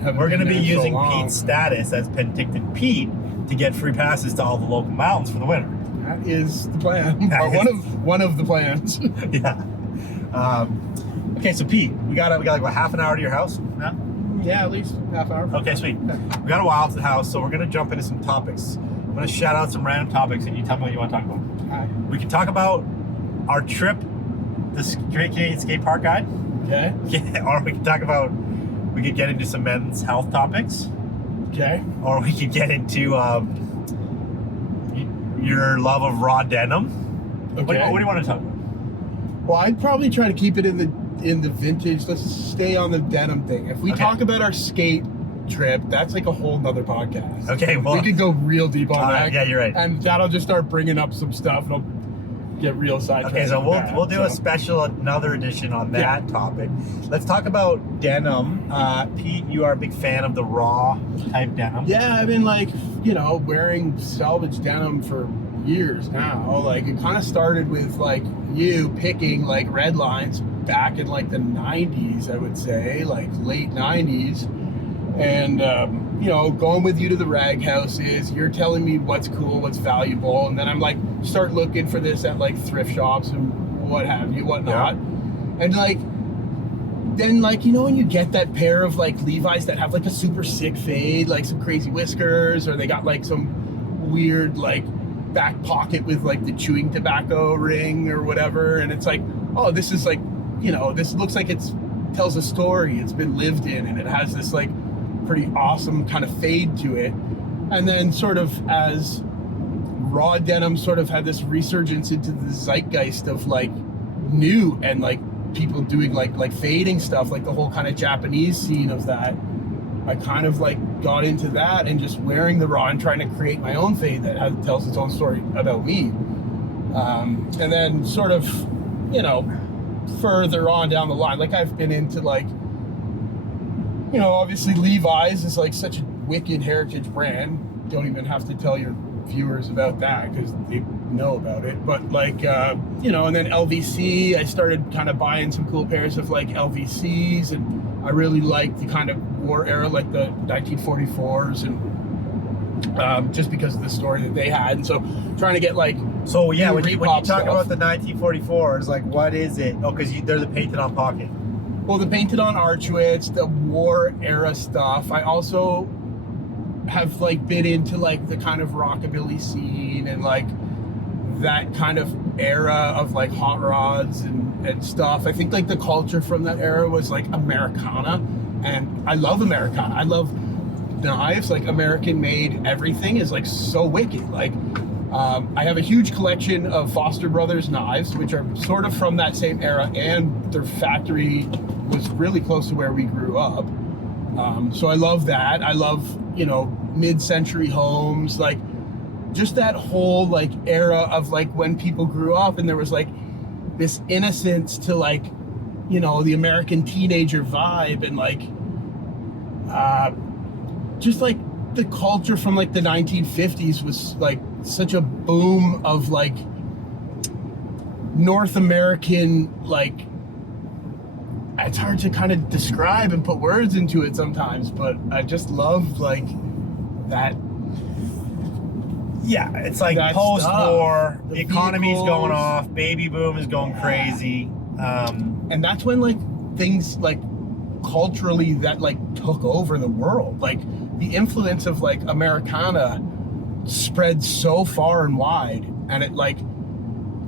we're going to be using Pete's status as Penticton Pete to get free passes to all the local mountains for the winter. That is the plan. One of the plans. Yeah. Okay, so Pete, we got like what, half an hour to your house now? Yeah, at least half hour. Okay, sweet. We got a while to the house, so we're going to jump into some topics. I'm going to shout out some random topics, and you tell me what you want to talk about. All right. We can talk about our trip, the Great Canadian Skate Park Guide. Okay. Yeah, or we could talk about, we could get into some men's health topics. Okay. Or we could get into your love of raw denim. Okay. What do you want to talk about? Well, I'd probably try to keep it in the vintage. Let's stay on the denim thing. If we talk about our skate trip, that's like a whole nother podcast. Okay, well, we could go real deep on that. Yeah, you're right. And that'll just start bringing up some stuff. It'll get real sidetracked. Okay, so we'll do a special, another edition on that topic. Let's talk about denim. Pete, you are a big fan of the raw type denim. Yeah, I've been like, wearing salvage denim for years now. Like, it kind of started with like you picking like red lines back in like the 90s, I would say, like late 90s. And, going with you to the rag houses, you're telling me what's cool, what's valuable. And then I'm like, start looking for this at like thrift shops and what have you, whatnot. Yeah. And like, then like, when you get that pair of like Levi's that have like a super sick fade, like some crazy whiskers, or they got like some weird like back pocket with like the chewing tobacco ring or whatever. And it's like, oh, this is like, this looks like tells a story. It's been lived in, and it has this like pretty awesome kind of fade to it. And then sort of as raw denim sort of had this resurgence into the zeitgeist of like new and like people doing like fading stuff, like the whole kind of Japanese scene of that, I kind of like got into that and just wearing the raw and trying to create my own fade that tells its own story about me. And then sort of, further on down the line, like I've been into like, obviously Levi's is like such a wicked heritage brand. Don't even have to tell your viewers about that because they know about it. But like, and then LVC, I started kind of buying some cool pairs of like LVCs, and I really liked the kind of war era, like the 1944s, and just because of the story that they had. And so trying to get like, so yeah, when you talk stuff about the 1944s, like what is it? Oh, because they're the painted on pocket. Well, the painted on Archwits, the war era stuff. I also have like been into like the kind of rockabilly scene and like that kind of era of like hot rods and stuff. I think like the culture from that era was like Americana, and I love Americana. I love knives, like American made everything is like so wicked. Like I have a huge collection of Foster Brothers knives, which are sort of from that same era, and their factory was really close to where we grew up. So I love that. I love, mid-century homes, like just that whole like era of like when people grew up and there was like this innocence to like, the American teenager vibe, and like just like the culture from like the 1950s was like such a boom of like North American, like, it's hard to kind of describe and put words into it sometimes, but I just love like that. Yeah, it's like post-war, the economy's going off, baby boom is going crazy. And that's when like things like culturally that like took over the world. Like the influence of like Americana spread so far and wide, and it like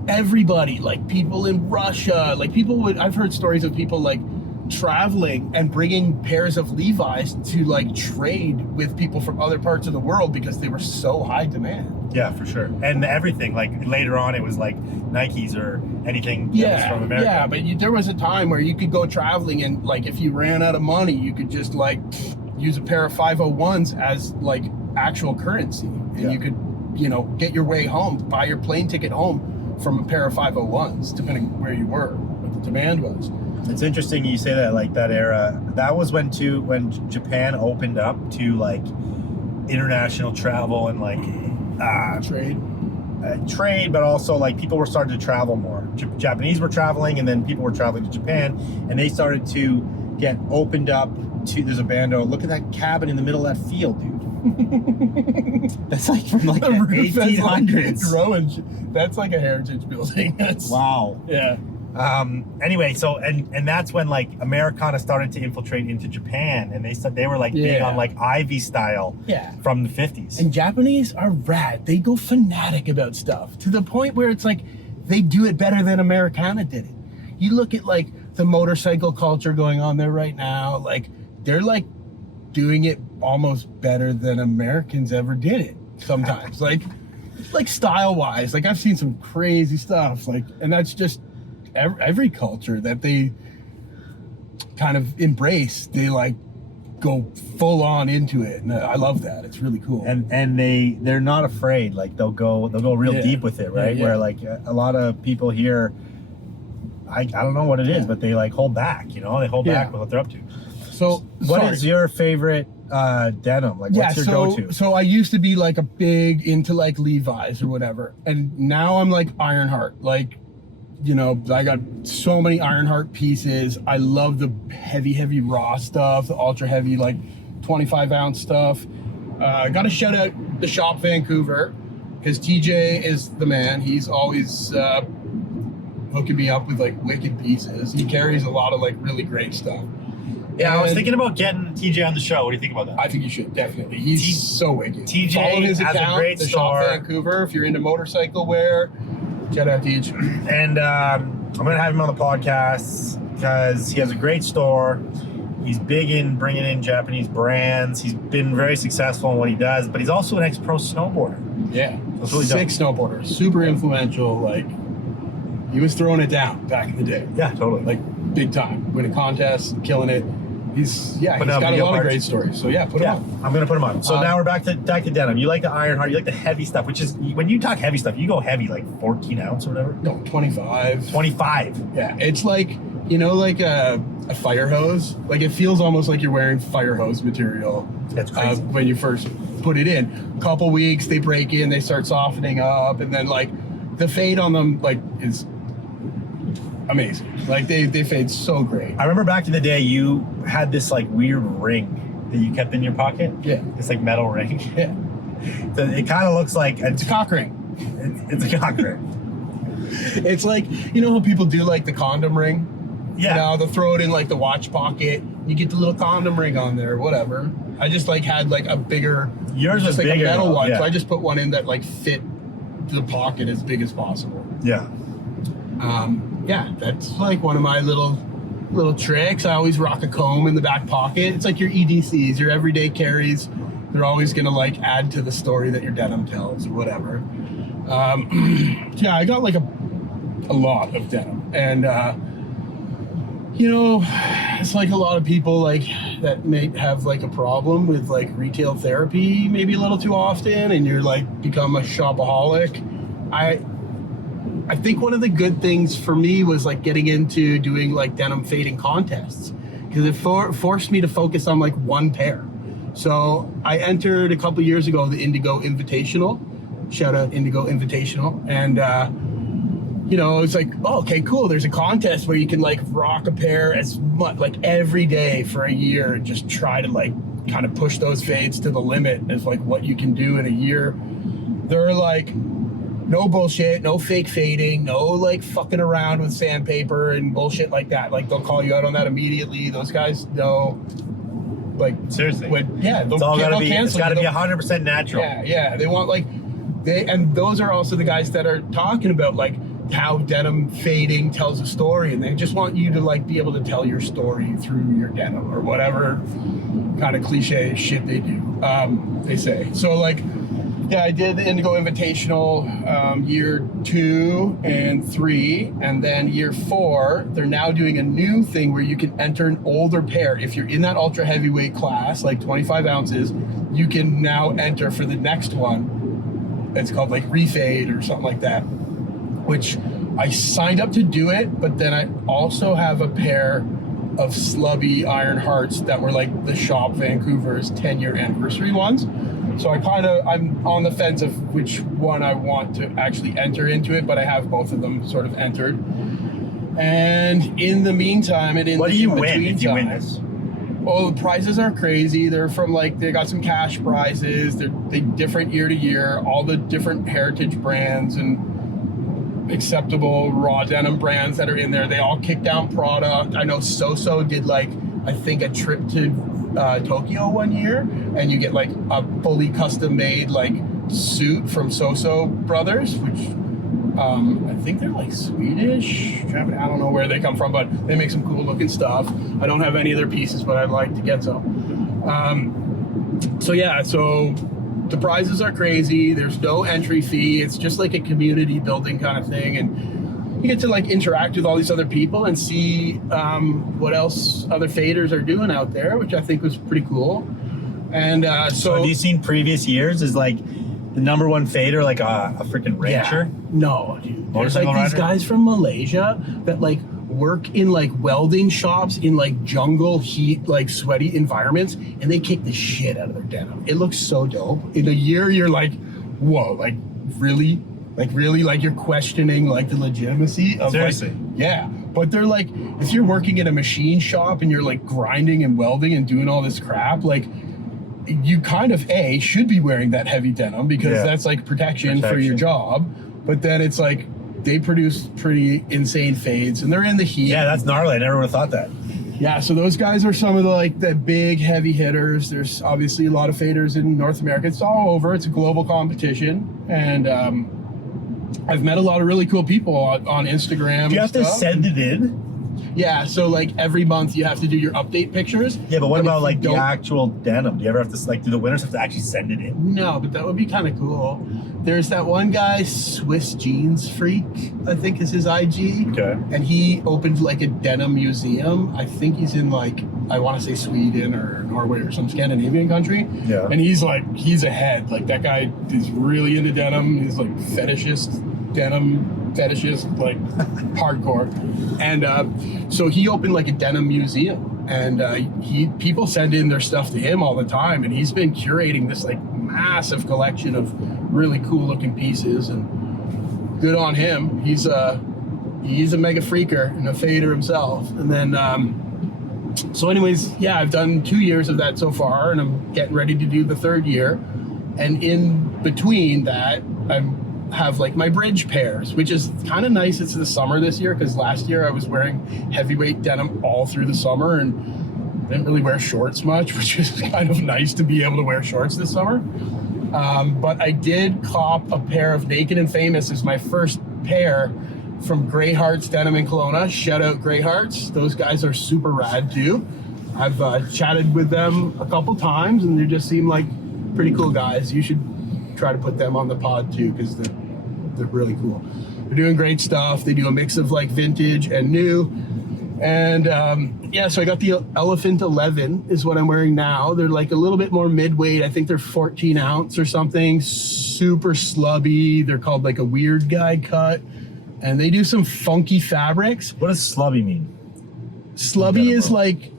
everybody, like people in Russia, like people would, I've heard stories of people like traveling and bringing pairs of Levi's to like trade with people from other parts of the world because they were so high demand. Yeah, for sure. And everything, like later on, it was like Nikes or anything that was from America. Yeah, but there was a time where you could go traveling and like if you ran out of money, you could just like use a pair of 501s as like actual currency, and you could, you know, get your way home, buy your plane ticket home from a pair of 501s, depending where you were, what the demand was. It's interesting you say that, like that era. That was when Japan opened up to like international travel and like trade, but also like people were starting to travel more. Japanese were traveling, and then people were traveling to Japan, and they started to get opened up to. There's a Bando. Look at that cabin in the middle of that field, dude. That's like from like the 1800s. That's like a heritage building. Wow. Yeah. Anyway, so and that's when like Americana started to infiltrate into Japan, and they were like big on like Ivy style from the 50s. And Japanese are rad. They go fanatic about stuff to the point where it's like they do it better than Americana did it. You look at like the motorcycle culture going on there right now, like they're like doing it almost better than Americans ever did it sometimes. like style wise, like I've seen some crazy stuff, like, and that's just every culture that they kind of embrace, they like go full on into it, and I love that. It's really cool. And they're not afraid. Like they'll go real deep with it, right? Where like a lot of people here, I don't know what it is, but they like hold back. You know, they hold back with what they're up to. So what is your favorite denim? Like what's your go-to? So I used to be like a big into like Levi's or whatever, and now I'm like Ironheart. Like, you know, I got so many Ironheart pieces. I love the heavy raw stuff, the ultra heavy like 25 ounce stuff. I got to shout out the shop Vancouver, because TJ is the man. He's always hooking me up with like wicked pieces. He carries a lot of like really great stuff. Yeah, I was thinking about getting TJ on the show. What do you think about that? I think you should, definitely. He's so wicked. TJ follow his has account, a great the store. shop Vancouver. If you're into motorcycle wear, shout out TJ. And I'm gonna have him on the podcast because he has a great store. He's big in bringing in Japanese brands. He's been very successful in what he does, but he's also an ex-pro snowboarder. Yeah, That's really sick snowboarder, super influential. Like, he was throwing it down back in the day. Yeah, totally. Like big time, winning contests, killing it. He's got a lot of great stories. So put him on. I'm gonna put him on. So now we're back to denim. You like the Ironheart, you like the heavy stuff, which is, when you talk heavy stuff, you go heavy, like 14 ounce or whatever. No, 25. 25. Yeah, it's like, you know, like a fire hose. Like it feels almost like you're wearing fire hose material. That's crazy. When you first put it in. Couple weeks, they break in, they start softening up, and then like the fade on them like is amazing. Like they fade so great. I remember back in the day, you had this like weird ring that you kept in your pocket. Yeah. This like metal ring. Yeah. So it kind of looks like It's a cock ring. It's a cock ring. It's like, you know how people do like the condom ring? Yeah. You know, they'll throw it in like the watch pocket. You get the little condom ring on there, whatever. I just like had like a bigger, Yours was like bigger, a metal one. yeah. So I just put one in that like fit the pocket as big as possible. Yeah. Yeah, that's like one of my little tricks. I always rock a comb in the back pocket. It's like your EDCs, your everyday carries. They're always gonna like add to the story that your denim tells or whatever. Yeah, I got like a lot of denim, and you know, it's like a lot of people like that may have like a problem with like retail therapy maybe a little too often, and you're like become a shopaholic. I think one of the good things for me was like getting into doing like denim fading contests, because it forced me to focus on like one pair. So I entered a couple years ago the Indigo Invitational. Shout out Indigo Invitational. And you know, it's like, oh, okay, cool. There's a contest where you can like rock a pair as much like every day for a year and just try to like kind of push those fades to the limit as like what you can do in a year. There are like no bullshit, no fake fading, no like fucking around with sandpaper and bullshit like that. Like they'll call you out on that immediately. Those guys know. Like seriously, it's all gotta be. It's got to be 100% natural. Yeah. They want and those are also the guys that are talking about like how denim fading tells a story, and they just want you to like be able to tell your story through your denim or whatever kind of cliche shit they do. They say so. Like, yeah, I did the Indigo Invitational year 2 and 3, and then year 4, they're now doing a new thing where you can enter an older pair. If you're in that ultra heavyweight class, like 25 ounces, you can now enter for the next one. It's called like Refade or something like that, which I signed up to do it, but then I also have a pair of Slubby Iron Hearts that were like the Shop Vancouver's 10-year anniversary ones. So I'm on the fence of which one I want to actually enter into it, but I have both of them sort of entered. And in the meantime, and in what the do you in-between win if you win time, this? Oh, the prizes are crazy. They're from like, they got some cash prizes. They're different year to year, all the different heritage brands and acceptable raw denim brands that are in there. They all kick down product. I know So did like, I think a trip to Tokyo one year, and you get like a fully custom made like suit from So Brothers, which I think they're like Swedish. I don't know where they come from, but they make some cool looking stuff. I don't have any of their pieces, but I'd like to get some. So yeah, so the prizes are crazy. There's no entry fee. It's just like a community building kind of thing, and you get to like interact with all these other people and see what else other faders are doing out there, which I think was pretty cool. And so have you seen previous years? Is like the number one fader like a freaking rancher? Yeah. No, dude. There's Motorcycle like these rider? guys from Malaysia that like work in like welding shops in like jungle heat, like sweaty environments, and they kick the shit out of their denim. It looks so dope. In a year, you're like, whoa, like really? Like you're questioning like the legitimacy of seriously. Like, yeah. But they're like, if you're working in a machine shop and you're like grinding and welding and doing all this crap, like you kind of should be wearing that heavy denim because that's like protection for your job. But then it's like they produce pretty insane fades and they're in the heat. Yeah, that's gnarly. I never would have thought that. Yeah, so those guys are some of the like the big heavy hitters. There's obviously a lot of faders in North America. It's all over. It's a global competition, and I've met a lot of really cool people on Instagram. Do you have to send it in? Yeah, so like every month you have to do your update pictures. Yeah, but what about like the actual denim? Do you ever have to like, do the winners have to actually send it in? No, but that would be kind of cool. There's that one guy, Swiss Jeans Freak, I think is his IG. Okay. And he opened like a denim museum. I think he's in like, I want to say Sweden or Norway or some Scandinavian country. Yeah. And he's ahead. Like that guy is really into denim. He's like denim fetishist, like hardcore. And so he opened like a denim museum, and people send in their stuff to him all the time, and he's been curating this like massive collection of really cool looking pieces, and good on him. He's a mega freaker and a fader himself. And then so anyways, yeah, I've done 2 years of that so far, and I'm getting ready to do the 3rd year. And in between that, have like my bridge pairs, which is kind of nice. It's the summer this year because last year I was wearing heavyweight denim all through the summer and didn't really wear shorts much, which is kind of nice to be able to wear shorts this summer. But I did cop a pair of Naked and Famous as my first pair from Grey Hearts Denim in Kelowna. Shout out Grey Hearts. Those guys are super rad too. I've chatted with them a couple times and they just seem like pretty cool guys. You should try to put them on the pod too because they're really cool. They're doing great stuff. They do a mix of like vintage and new. And yeah, so I got the Elephant 11 is what I'm wearing now. They're like a little bit more mid-weight. I think they're 14 ounce or something. Super slubby. They're called like a weird guy cut. And they do some funky fabrics. What does slubby mean? Slubby is like,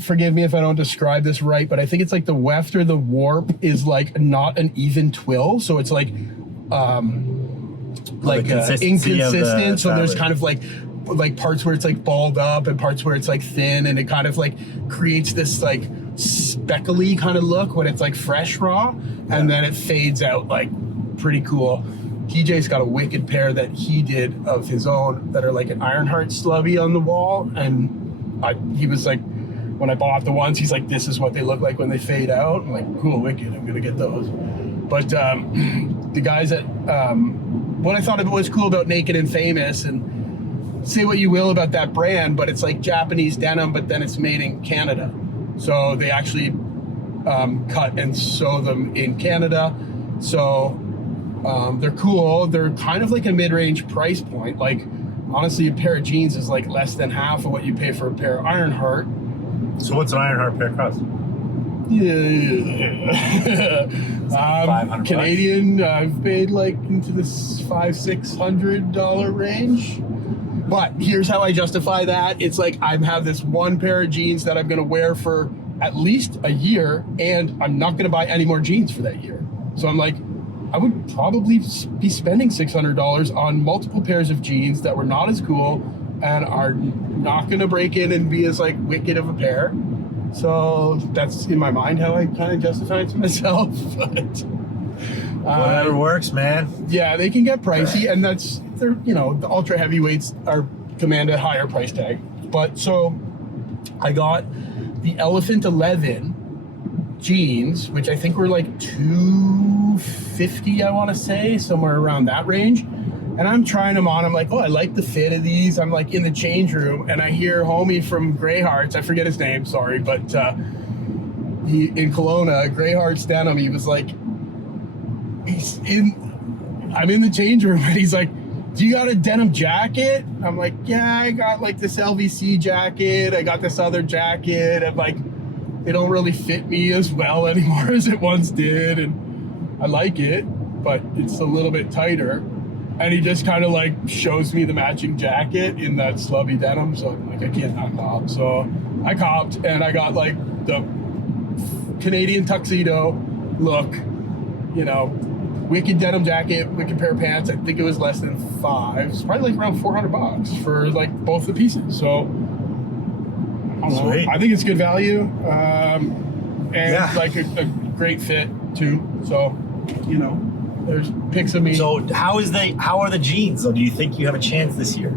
forgive me if I don't describe this right, but I think it's like the weft or the warp is like not an even twill. So it's like inconsistent. So there's kind of like parts where it's like balled up and parts where it's like thin, and it kind of like creates this like speckly kind of look when it's like fresh raw, and then it fades out like pretty cool. TJ's got a wicked pair that he did of his own that are like an Ironheart slubby on the wall, and he was like, when I bought the ones, he's like, this is what they look like when they fade out. I'm like, cool, wicked, I'm gonna get those. But the guys at what I thought was cool about Naked and Famous, and say what you will about that brand, but it's like Japanese denim, but then it's made in Canada. So they actually cut and sew them in Canada. So they're cool. They're kind of like a mid-range price point. Like, honestly, a pair of jeans is like less than half of what you pay for a pair of Ironheart. So what's an Ironheart pair cost? Yeah. Canadian, I've paid like into this $500-600 range. But here's how I justify that. It's like I have this one pair of jeans that I'm gonna wear for at least a year, and I'm not gonna buy any more jeans for that year. So I'm like, I would probably be spending $600 on multiple pairs of jeans that were not as cool and are not gonna break in and be as like wicked of a pair. So that's in my mind how I kind of justify it to myself. But whatever works, man. Yeah, they can get pricey, and they're the ultra heavyweights command a higher price tag. But so I got the Elephant 11 jeans, which I think were like $250, I want to say, somewhere around that range. And I'm trying them on. I'm like, oh, I like the fit of these. I'm like in the change room, and I hear homie from Grey Hearts, I forget his name, sorry, but he in Kelowna, Grey Hearts denim. He was like, I'm in the change room, and he's like, do you got a denim jacket? I'm like, yeah, I got like this LVC jacket. I got this other jacket. I'm like, they don't really fit me as well anymore as it once did, and I like it, but it's a little bit tighter. And he just kind of like shows me the matching jacket in that slubby denim. So I'm like, I can't not cop. So I copped, and I got like the Canadian tuxedo look, wicked denim jacket, wicked pair of pants. I think it was less than $5. It's probably like around $400 for like both the pieces. So I don't know. I think it's good value. And like a great fit too. So, there's pics of me. So how are the jeans? So do you think you have a chance this year?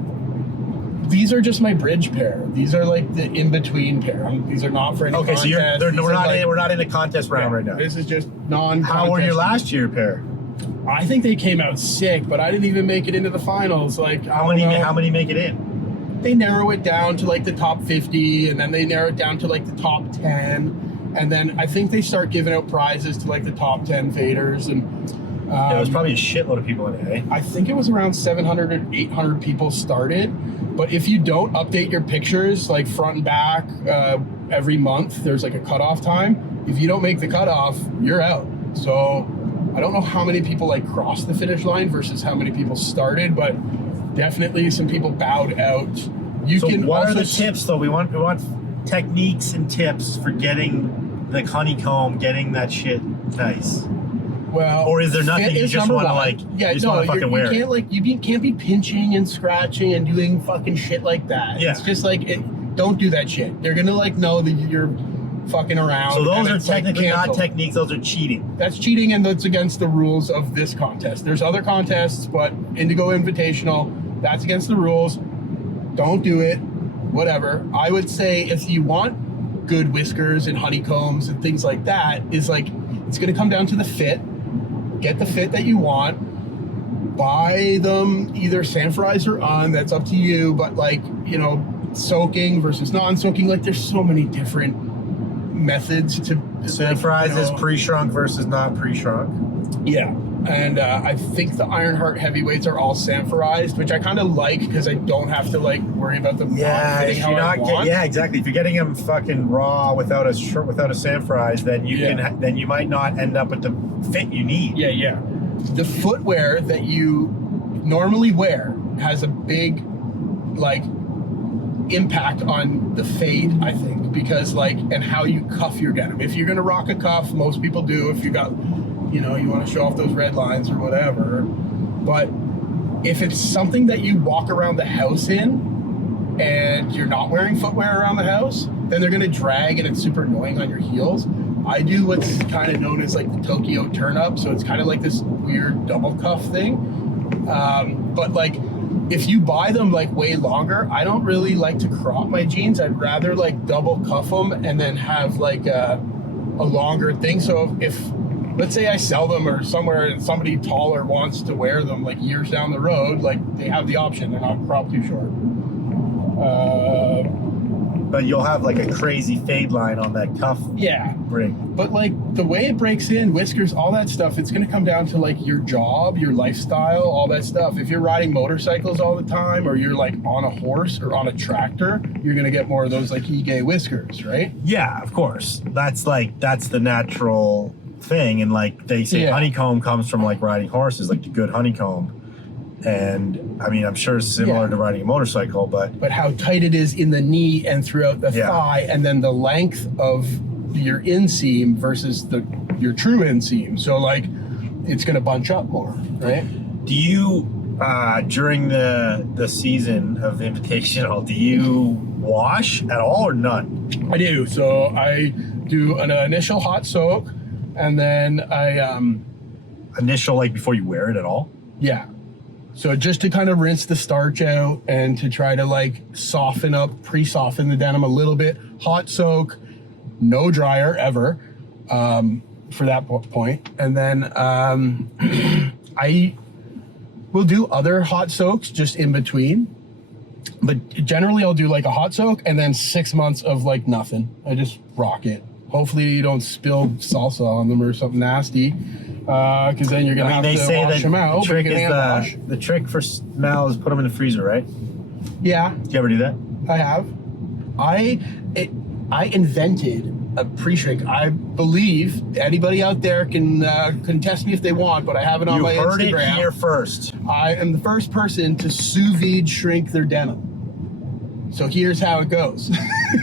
These are just my bridge pair. These are like the in-between pair. These are not for any contest. So we're not in a contest round right now. This is just non-contest. How were your last year pair? I think they came out sick, but I didn't even make it into the finals. Like, how many make it in? They narrow it down to like the top 50, and then they narrow it down to like the top 10, and then I think they start giving out prizes to like the top 10 faders. And there was probably a shitload of people in it, eh? I think it was around 700 or 800 people started. But if you don't update your pictures, like front and back, every month, there's like a cutoff time. If you don't make the cutoff, you're out. So I don't know how many people like crossed the finish line versus how many people started, but definitely some people bowed out. What are the tips though? We want techniques and tips for getting the honeycomb, getting that shit nice. Well, or is there nothing you just want to like? Yeah, you want to fucking wear? You can't you can't be pinching and scratching and doing fucking shit like that. Yeah. It's just like don't do that shit. They're gonna like know that you're fucking around. So those are technically not techniques. Those are cheating. That's cheating, and that's against the rules of this contest. There's other contests, but Indigo Invitational, that's against the rules. Don't do it. Whatever. I would say if you want good whiskers and honeycombs and things like that, is like it's gonna come down to the fit. Get the fit that you want. Buy them either sanforized or on. That's up to you. But like, soaking versus non-soaking. Like, there's so many different methods to. Sanforized is pre-shrunk versus not pre-shrunk. Yeah, and I think the Ironheart heavyweights are all sanforized, which I kind of like because I don't have to like worry about them. Yeah, exactly. If you're getting them fucking raw without a sanforized, then then you might not end up with the fit you need. Yeah. The footwear that you normally wear has a big like impact on the fade, I think, because and how you cuff your denim. If you're gonna rock a cuff, most people do. If you got, you want to show off those red lines or whatever. But if it's something that you walk around the house in, and you're not wearing footwear around the house, then they're gonna drag and it's super annoying on your heels. I do what's kind of known as like the Tokyo turn up, so it's kind of like this weird double cuff thing. But like, if you buy them like way longer, I don't really like to crop my jeans. I'd rather like double cuff them and then have like a longer thing. So if let's say I sell them or somewhere and somebody taller wants to wear them like years down the road, like they have the option. They're not cropped too short. But you'll have like a crazy fade line on that cuff ring. But like the way it breaks in, whiskers, all that stuff, it's gonna come down to like your job, your lifestyle, all that stuff. If you're riding motorcycles all the time, or you're like on a horse or on a tractor, you're gonna get more of those like Ige whiskers, right? Yeah, of course. That's the natural thing. And like they say honeycomb comes from like riding horses, like the good honeycomb. And I mean, I'm sure it's similar to riding a motorcycle, but how tight it is in the knee and throughout the thigh, and then the length of your inseam versus your true inseam. So like, it's gonna bunch up more, right? Do you during the season of the Invitational, do you wash at all or none? I do. So I do an initial hot soak, and then I initial, like before you wear it at all? Yeah. So just to kind of rinse the starch out and to try to like soften up, pre-soften the denim a little bit. Hot soak, no dryer ever for that point. And then I will do other hot soaks just in between. But generally I'll do like a hot soak and then 6 months of like nothing. I just rock it. Hopefully you don't spill salsa on them or something nasty. Because then you're gonna have to wash them out. The trick for smell is put them in the freezer, right? Yeah. Did you ever do that? I have. I invented a pre-shrink. I believe anybody out there can test me if they want, but I have it on my Instagram. You heard it here first. I am the first person to sous vide shrink their denim. So here's how it goes.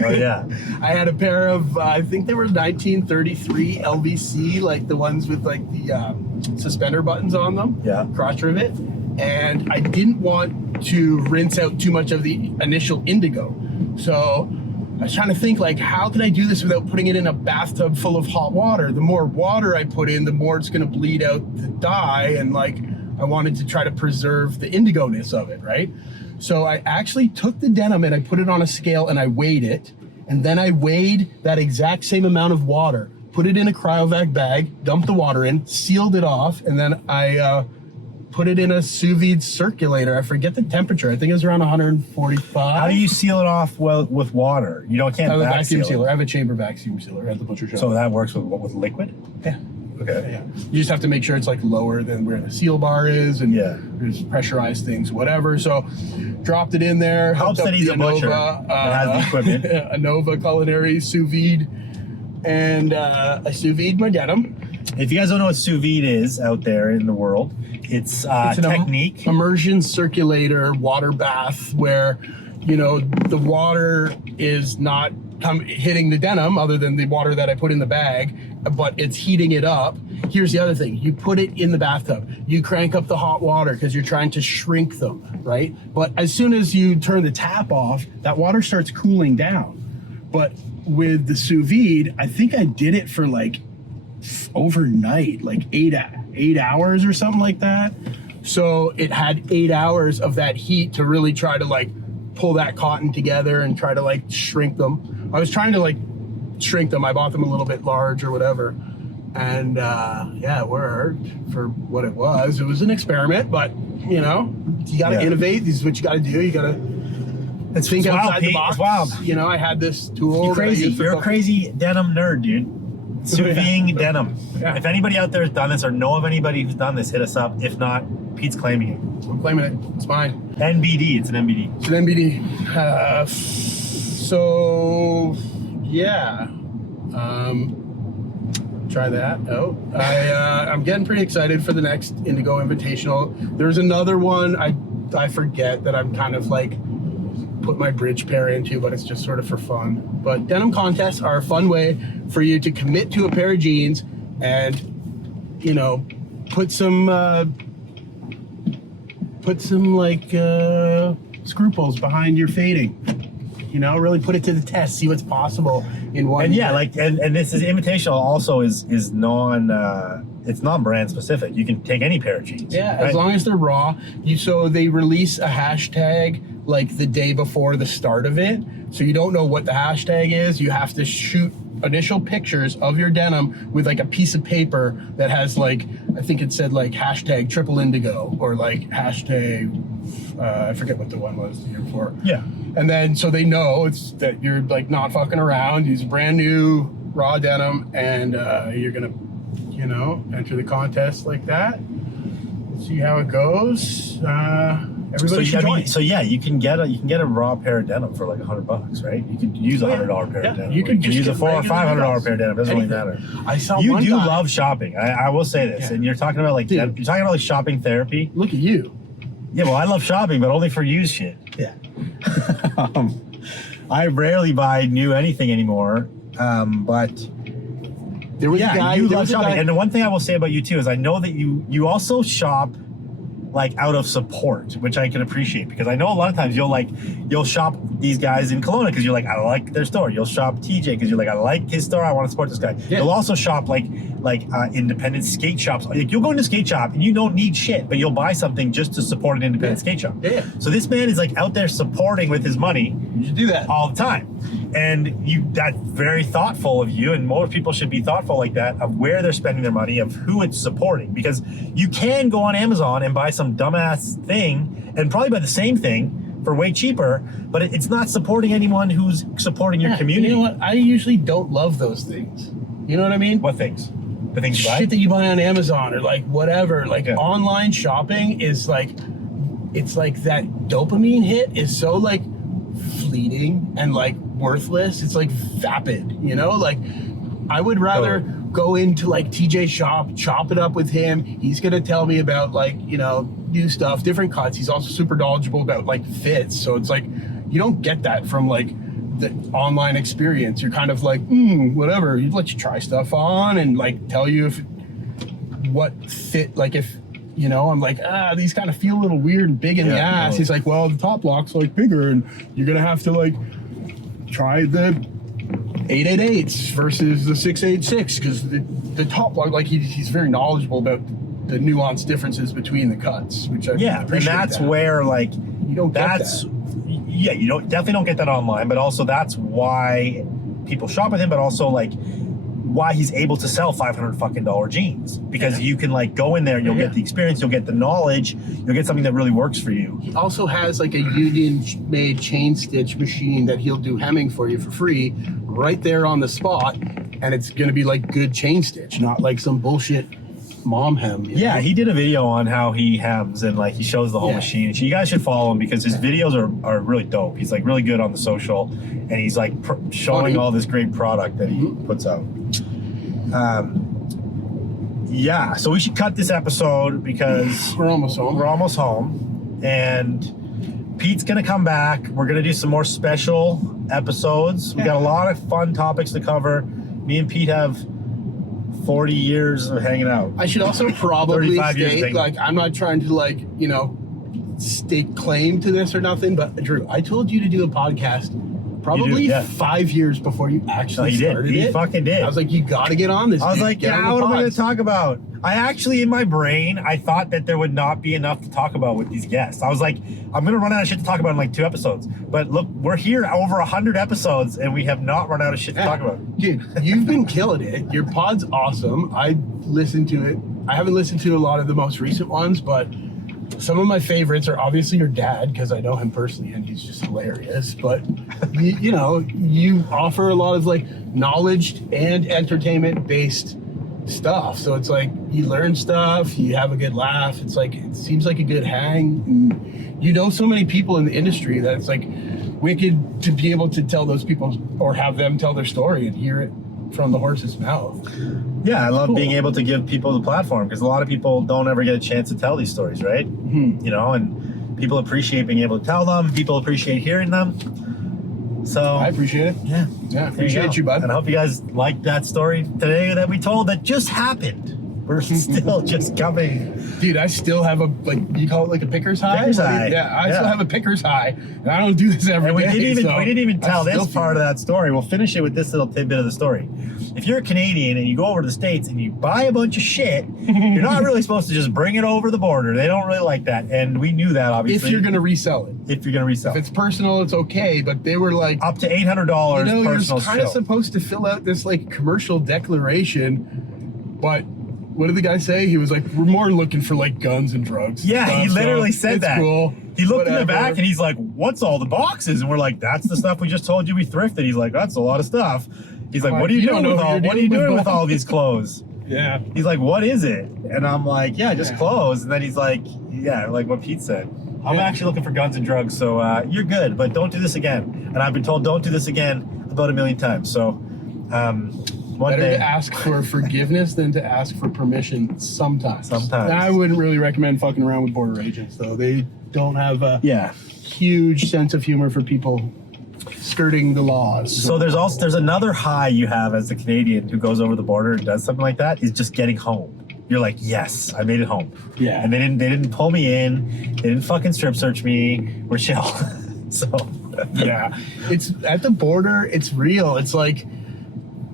Oh yeah. I had a pair of, I think they were 1933 LVC, like the ones with like the suspender buttons on them. Yeah. Cross rivet. And I didn't want to rinse out too much of the initial indigo. So I was trying to think like, how can I do this without putting it in a bathtub full of hot water? The more water I put in, the more it's gonna bleed out the dye. And like, I wanted to try to preserve the indigo-ness of it, right? So I actually took the denim and I put it on a scale and I weighed it. And then I weighed that exact same amount of water, put it in a cryovac bag, dumped the water in, sealed it off, and then I put it in a sous vide circulator. I forget the temperature. I think it was around 145. How do you seal it off with water? You can't I have a vacuum seal sealer. I have a chamber vacuum sealer at the butcher shop. So that works with liquid? Yeah. Okay. Yeah. You just have to make sure it's like lower than where the seal bar is, and there's pressurized things, whatever. So dropped it in there. Helps that he's a butcher that has the equipment. A Nova culinary sous vide, and I sous vide my denim. If you guys don't know what sous vide is out there in the world, it's a technique. Immersion circulator water bath where, you know, the water is not hitting the denim other than the water that I put in the bag, but it's heating it up. Here's the other thing. You put it in the bathtub. You crank up the hot water because you're trying to shrink them, right? But as soon as you turn the tap off, that water starts cooling down. But with the sous vide, I think I did it for like overnight, like 8 hours or something like that. So it had 8 hours of that heat to really try to like pull that cotton together and try to like shrink them. I was trying to like shrink them. I bought them a little bit large or whatever. And yeah, it worked for what it was. It was an experiment, but you know, you got to innovate. This is what you got to do. You got to think outside the box. It's wild. You know, I had this tool. You're crazy. You're a crazy denim nerd, dude. Sous vide denim. Yeah. If anybody out there has done this or know of anybody who's done this, hit us up. If not, Pete's claiming it. I'm claiming it. It's mine. NBD. It's an NBD. It's an NBD. So yeah, try that out. I'm getting pretty excited for the next Indigo Invitational. There's another one I forget that I'm kind of like put my bridge pair into, but it's just sort of for fun. But denim contests are a fun way for you to commit to a pair of jeans and, you know, put some like scruples behind your fading. you know, really put it to the test, see what's possible in one. And yeah, year. like, and this is invitational also is it's non-brand specific. You can take any pair of jeans. Yeah, right? as long as they're raw. So they release a hashtag like the day before the start of it. So you don't know what the hashtag is. You have to shoot initial pictures of your denim with like a piece of paper that has like, I think it said like hashtag triple indigo or like hashtag, I forget what the one was the year before. Yeah. And then so they know it's that you're like not fucking around. Use brand new raw denim, and you're gonna, you know, enter the contest like that. See how it goes. Everybody should join. So yeah, you can get a raw pair of denim for like $100, right? You could use a $100 pair of denim. You could just use a $400 or $500 pair of denim. Doesn't really anything. matter. I saw you one do guy, love shopping. I will say this, Yeah. and you're talking about like Dude. you're talking about like shopping therapy. Look at you. Yeah, well, I love shopping, but only for used shit. Yeah. I rarely buy new anything anymore, but There was a yeah, guy. you there love was a shopping. guy- And the one thing I will say about you too is I know that you also shop like out of support, which I can appreciate, because I know a lot of times you'll shop these guys in Kelowna because you're like, I like their store. You'll shop TJ because you're like, I like his store. I want to support this guy. Yeah. You'll also shop like independent skate shops. Like you'll go into a skate shop and you don't need shit, but you'll buy something just to support an independent skate shop. Yeah. So this man is like out there supporting with his money You should do that. all the time. And that's very thoughtful of you, and more people should be thoughtful like that of where they're spending their money, of who it's supporting, because you can go on Amazon and buy some dumbass thing and probably buy the same thing for way cheaper, but it's not supporting anyone who's supporting your community. You know what? I usually don't love those things. You know what I mean? What things? The things you buy? Shit that you buy on Amazon or like whatever. Like Yeah. online shopping is like, it's like that dopamine hit is so like fleeting and like worthless. It's like vapid, you know? Like I would rather go into like TJ shop, chop it up with him. He's gonna tell me about like, you know, new stuff, different cuts. He's also super knowledgeable about like fits. So it's like, you don't get that from like the online experience. You're kind of like, whatever. He'd let you try stuff on and like tell you if what fit, like if, you know, I'm like, these kind of feel a little weird and big in the ass. No. He's like, well, the top lock's like bigger and you're gonna have to like try the 888s versus the 686 because the top lock, like he's very knowledgeable about the nuanced differences between the cuts, which I Yeah, and appreciate that's that. where like You don't get that's that. yeah, you definitely don't get that online, but also that's why people shop with him, but also like why he's able to sell $500 fucking jeans, because you can like go in there, you'll get the experience, you'll get the knowledge, you'll get something that really works for you. He also has like a union-made chain stitch machine that he'll do hemming for you for free right there on the spot, and it's gonna be like good chain stitch, not like some bullshit mom hem. You Yeah, know? he did a video on how he hems and like he shows the whole machine. You guys should follow him because his videos are really dope. He's like really good on the social, and he's like showing Funny. all this great product that he puts out. Yeah, so we should cut this episode because We're almost home. we're almost home, and Pete's gonna come back. We're gonna do some more special episodes. We got a lot of fun topics to cover. Me and Pete have 40 years of hanging out. I should also probably 35 years state, big. like, I'm not trying to, like, you know, stake claim to this or nothing, but Drew, I told you to do a podcast probably yeah. 5 years before you actually he did. started He it. fucking did. I was like, you got to get on this. I was dude. like, Get yeah, on what the am I going pods. to talk about? I actually, in my brain, I thought that there would not be enough to talk about with these guests. I was like, I'm going to run out of shit to talk about in like 2 episodes. But look, we're here over 100 episodes, and we have not run out of shit to talk about. Dude, you've been killing it. Your pod's awesome. I listened to it. I haven't listened to a lot of the most recent ones, but some of my favorites are obviously your dad, because I know him personally and he's just hilarious. But you know, you offer a lot of like knowledge and entertainment based stuff. So it's like you learn stuff, you have a good laugh. It's like, it seems like a good hang. And you know so many people in the industry that it's like wicked to be able to tell those people or have them tell their story and hear it from the horse's mouth. Yeah, I love Cool. being able to give people the platform, because a lot of people don't ever get a chance to tell these stories, right? Mm-hmm. You know, and people appreciate being able to tell them. People appreciate hearing them. So I appreciate it. yeah, Appreciate you, bud. And I hope you guys liked that story today that we told that just happened. We're still just coming. Dude, I still have a, like, you call it like a picker's high? Picker's high. Yeah, I still have a picker's high. And I don't do this every And we day, didn't even so tell I this still part of that story. We'll finish it with this little tidbit of the story. If you're a Canadian and you go over to the States and you buy a bunch of shit, you're not really supposed to just bring it over the border. They don't really like that. And we knew that, obviously. If you're going to resell it. If you're going to resell If it's personal, it's okay. But they were like, up to $800 you know, personal you're kind of show. supposed to fill out this like commercial declaration, but what did the guy say? He was like, we're more looking for like guns and drugs. Yeah, and he stuff, literally so said it's that. Cool. He looked in the Whatever. back and he's like, what's all the boxes? And we're like, that's the stuff we just told you we thrifted. He's like, that's a lot of stuff. He's like, what are you You don't doing know with who all you're what are you dealing doing with, with all these clothes? Yeah. He's like, what is it? And I'm like, yeah, just Yeah. clothes. And then he's like, yeah, like what Pete said. I'm Yeah. actually looking for guns and drugs, so you're good, but don't do this again. And I've been told don't do this again about 1 million times. So one Better day, to ask for forgiveness than to ask for permission sometimes. Sometimes. I wouldn't really recommend fucking around with border agents, though. They don't have a yeah. huge sense of humor for people skirting the laws. So there's another high you have as a Canadian who goes over the border and does something like that, is just getting home. You're like, yes, I made it home. Yeah. And they didn't pull me in. They didn't fucking strip search me. We're chill. So Yeah. It's at the border, it's real. It's like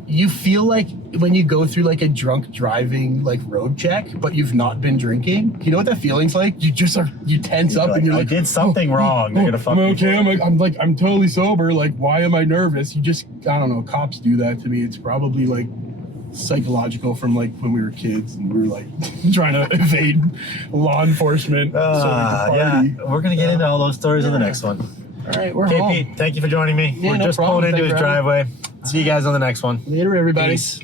you feel like when you go through like a drunk driving like road check, but you've not been drinking. You know what that feeling's like? You just are, you tense up and you're I like, did something wrong. They're gonna fuck I'm me. okay. I'm totally sober. Like, why am I nervous? You just, I don't know. Cops do that to me. It's probably like psychological from like when we were kids and we were like trying to evade law enforcement. Yeah, we're gonna get into all those stories in the next one. All right, we're Okay, home. Pete, thank you for joining me. Yeah, We're no just problem. pulling into Thanks his for having driveway. See you guys on the next one. Later, everybody. Peace.